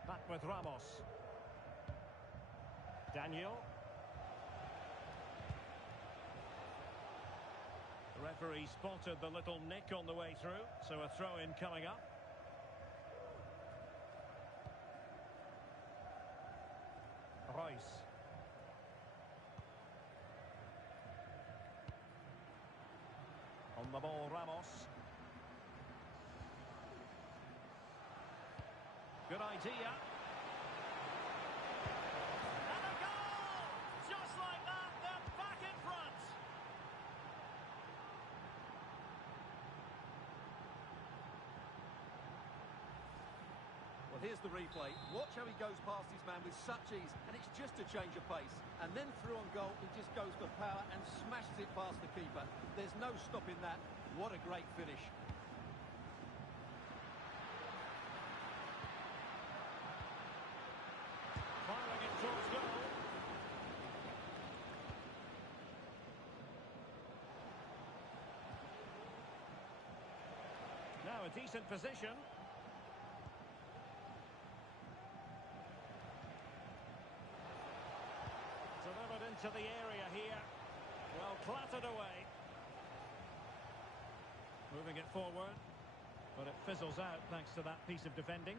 Back with Ramos. Daniel. The referee spotted the little nick on the way through, so a throw-in coming up. Royce. On the ball, Ramos. Good idea. And a goal! Just like that, they're back in front. Well, here's the replay. Watch how he goes past his man with such ease, and it's just a change of pace. And then through on goal, he just goes for power and smashes it past the keeper. There's no stopping that. What a great finish. Firing it towards goal. Now a decent position. Delivered into the area here. Well, clattered away. Moving it forward. But it fizzles out thanks to that piece of defending.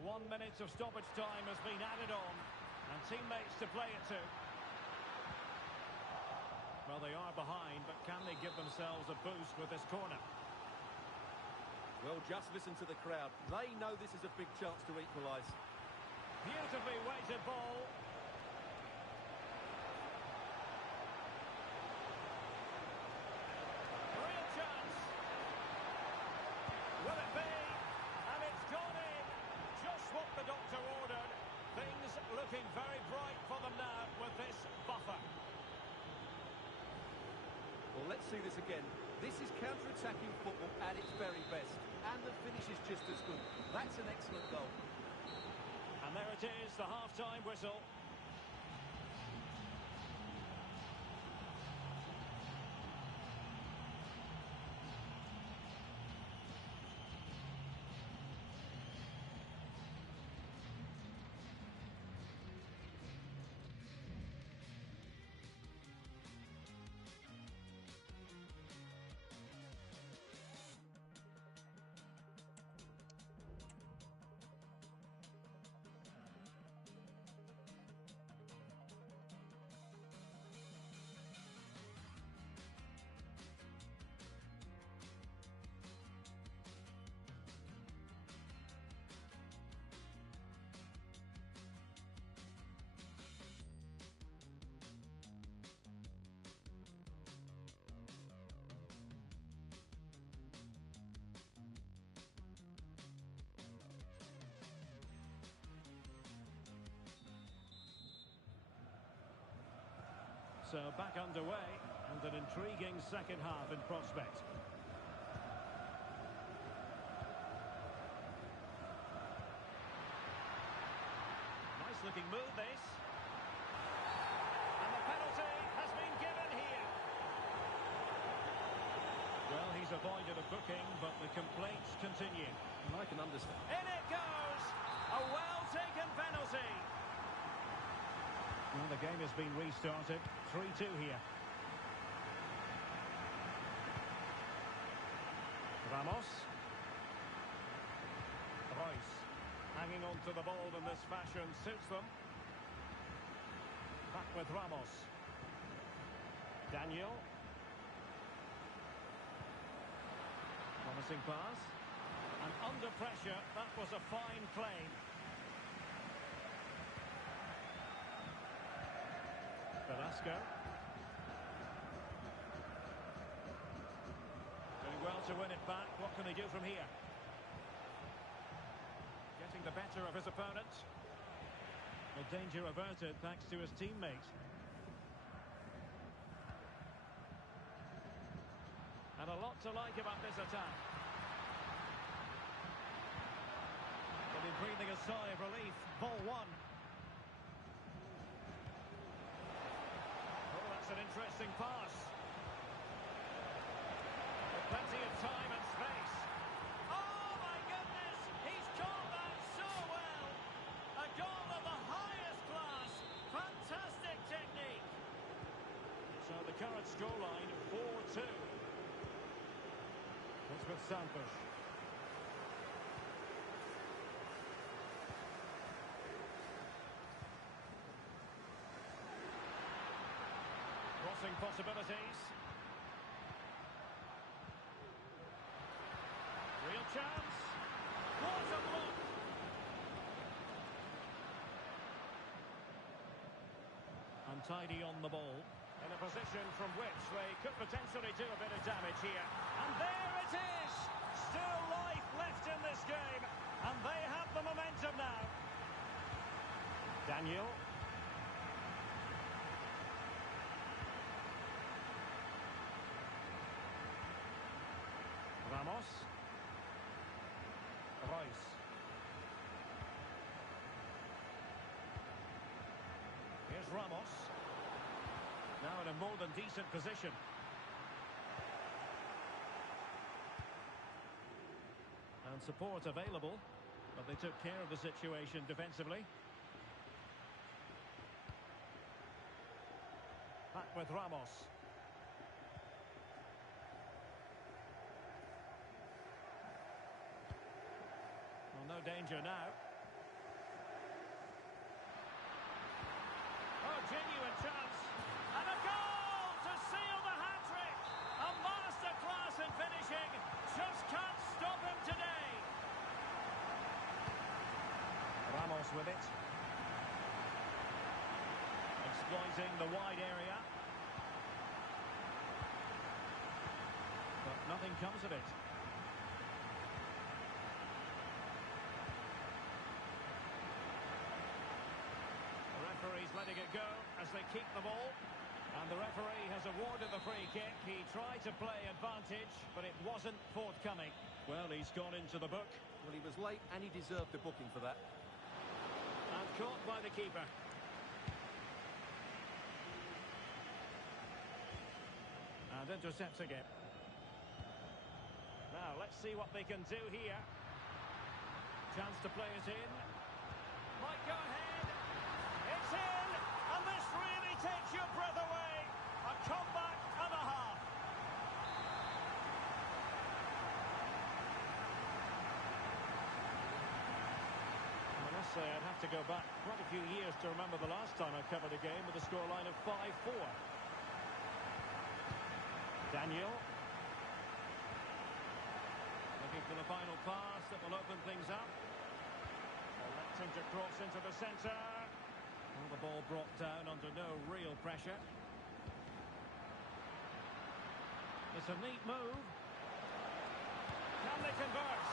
1 minute of stoppage time has been added on. And teammates to play it to. Well, they are behind, but can they give themselves a boost with this corner? Well, just listen to the crowd. They know this is a big chance to equalise. Beautifully weighted ball. Real chance. Will it be? And it's gone in. Just what the doctor ordered. Things looking very bright for them now with this buffer. Well, let's see this again. This is counter-attacking football at its very best. And the finish is just as good. That's an excellent goal. And there it is, the half-time whistle. So back underway, and an intriguing second half in prospect. Nice looking move this. And the penalty has been given here. Well, he's avoided a booking, but the complaints continue. And I can understand. In it goes! A well-taken penalty. Well, the game has been restarted. 3-2 here. Ramos. Royce. Hanging on to the ball in this fashion suits them. Back with Ramos. Daniel. Promising pass. And under pressure, that was a fine claim. Velasco. to win it back. What can they do from here? Getting the better of his opponent. The danger averted thanks to his teammate. And a lot to like about this attack. They'll be breathing a sigh of relief. Ball one. Oh, that's an interesting pass. With plenty of time and space. Oh, my goodness! He's caught that so well! A goal of the highest class. Fantastic technique. So the current scoreline, 4-2. It's with Santos. Crossing possibilities. Real chance. What a block! Untidy on the ball. In a position from which they could potentially do a bit of damage here. And there it is! Still life left in this game. And they have the momentum now. Daniel. Ramos. Royce. Here's Ramos. Now in a more than decent position. And support available, but they took care of the situation defensively. Back with Ramos. Well, no danger now. Oh, genuine chance. And a goal to seal the hat-trick. A masterclass in finishing. Just can't stop him today. Ramos with it. Exploiting the wide area. But nothing comes of it. The referee's letting it go as they keep the ball. And the referee has awarded the free kick. He tried to play advantage, but it wasn't forthcoming. Well, he's gone into the book. Well, he was late and he deserved a booking for that. And caught by the keeper. And intercepts again. Now, let's see what they can do here. Chance to play it in. Might go ahead. It's in! And this really takes your breath away. A comeback and a half. I must say, I'd have to go back quite a few years to remember the last time I covered a game with a scoreline of 5-4. Daniel. Looking for the final pass that will open things up. Electing to cross into the centre. Well, the ball brought down under no real pressure. It's a neat move. Can they convert?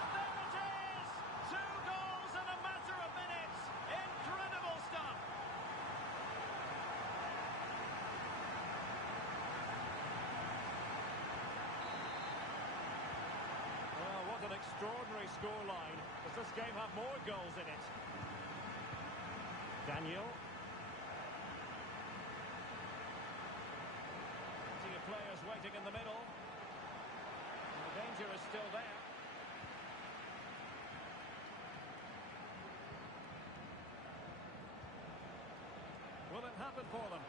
And there it is! 2 goals in a matter of minutes. Incredible stuff. Well, what an extraordinary scoreline. Does this game have more goals in it? Daniel. Plenty of players waiting in the middle. And the danger is still there. Will it happen for them?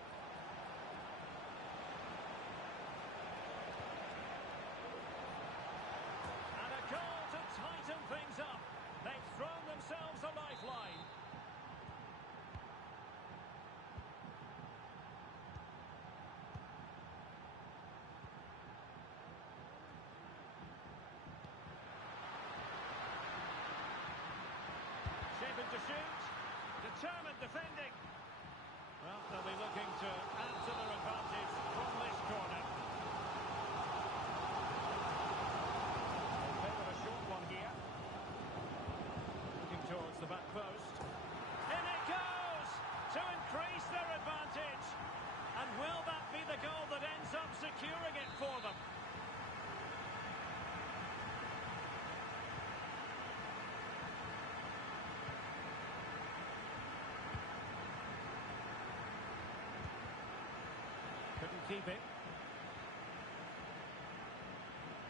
And a goal to tighten things up. They've thrown themselves a lifeline. Shaping to shoot. Determined defending. Well, they'll be looking to add to their advantage from this corner. securing it for them. Couldn't keep it.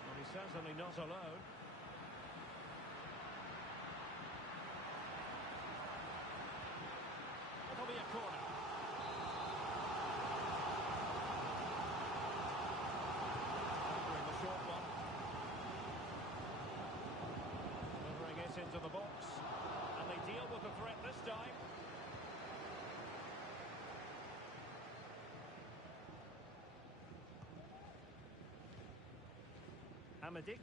Well, he's certainly not alone. It'll be a corner. Covering the short one. Delivering it into the box. And they deal with the threat this time. Amadik.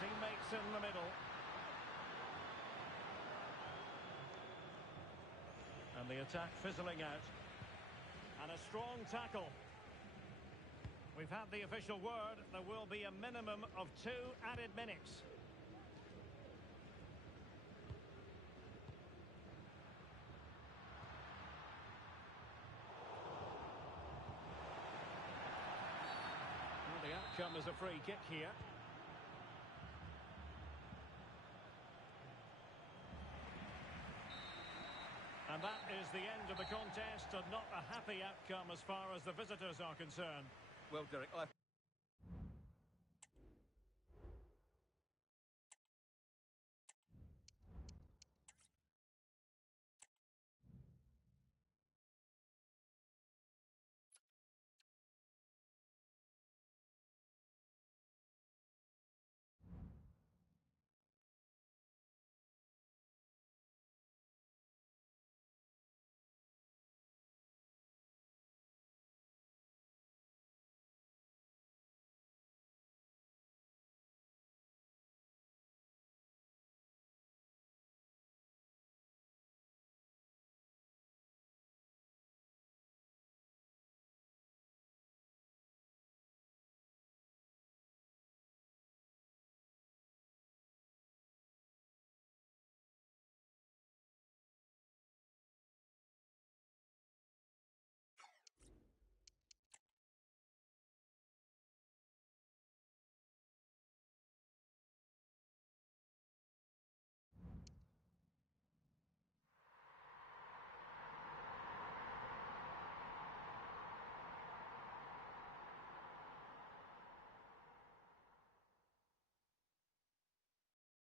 Teammates in the middle. And the attack fizzling out. And a strong tackle. We've had the official word. There will be a minimum of 2 added minutes. Well, the outcome is a free kick here. And that is the end of the contest, and not a happy outcome as far as the visitors are concerned. Well, Derek,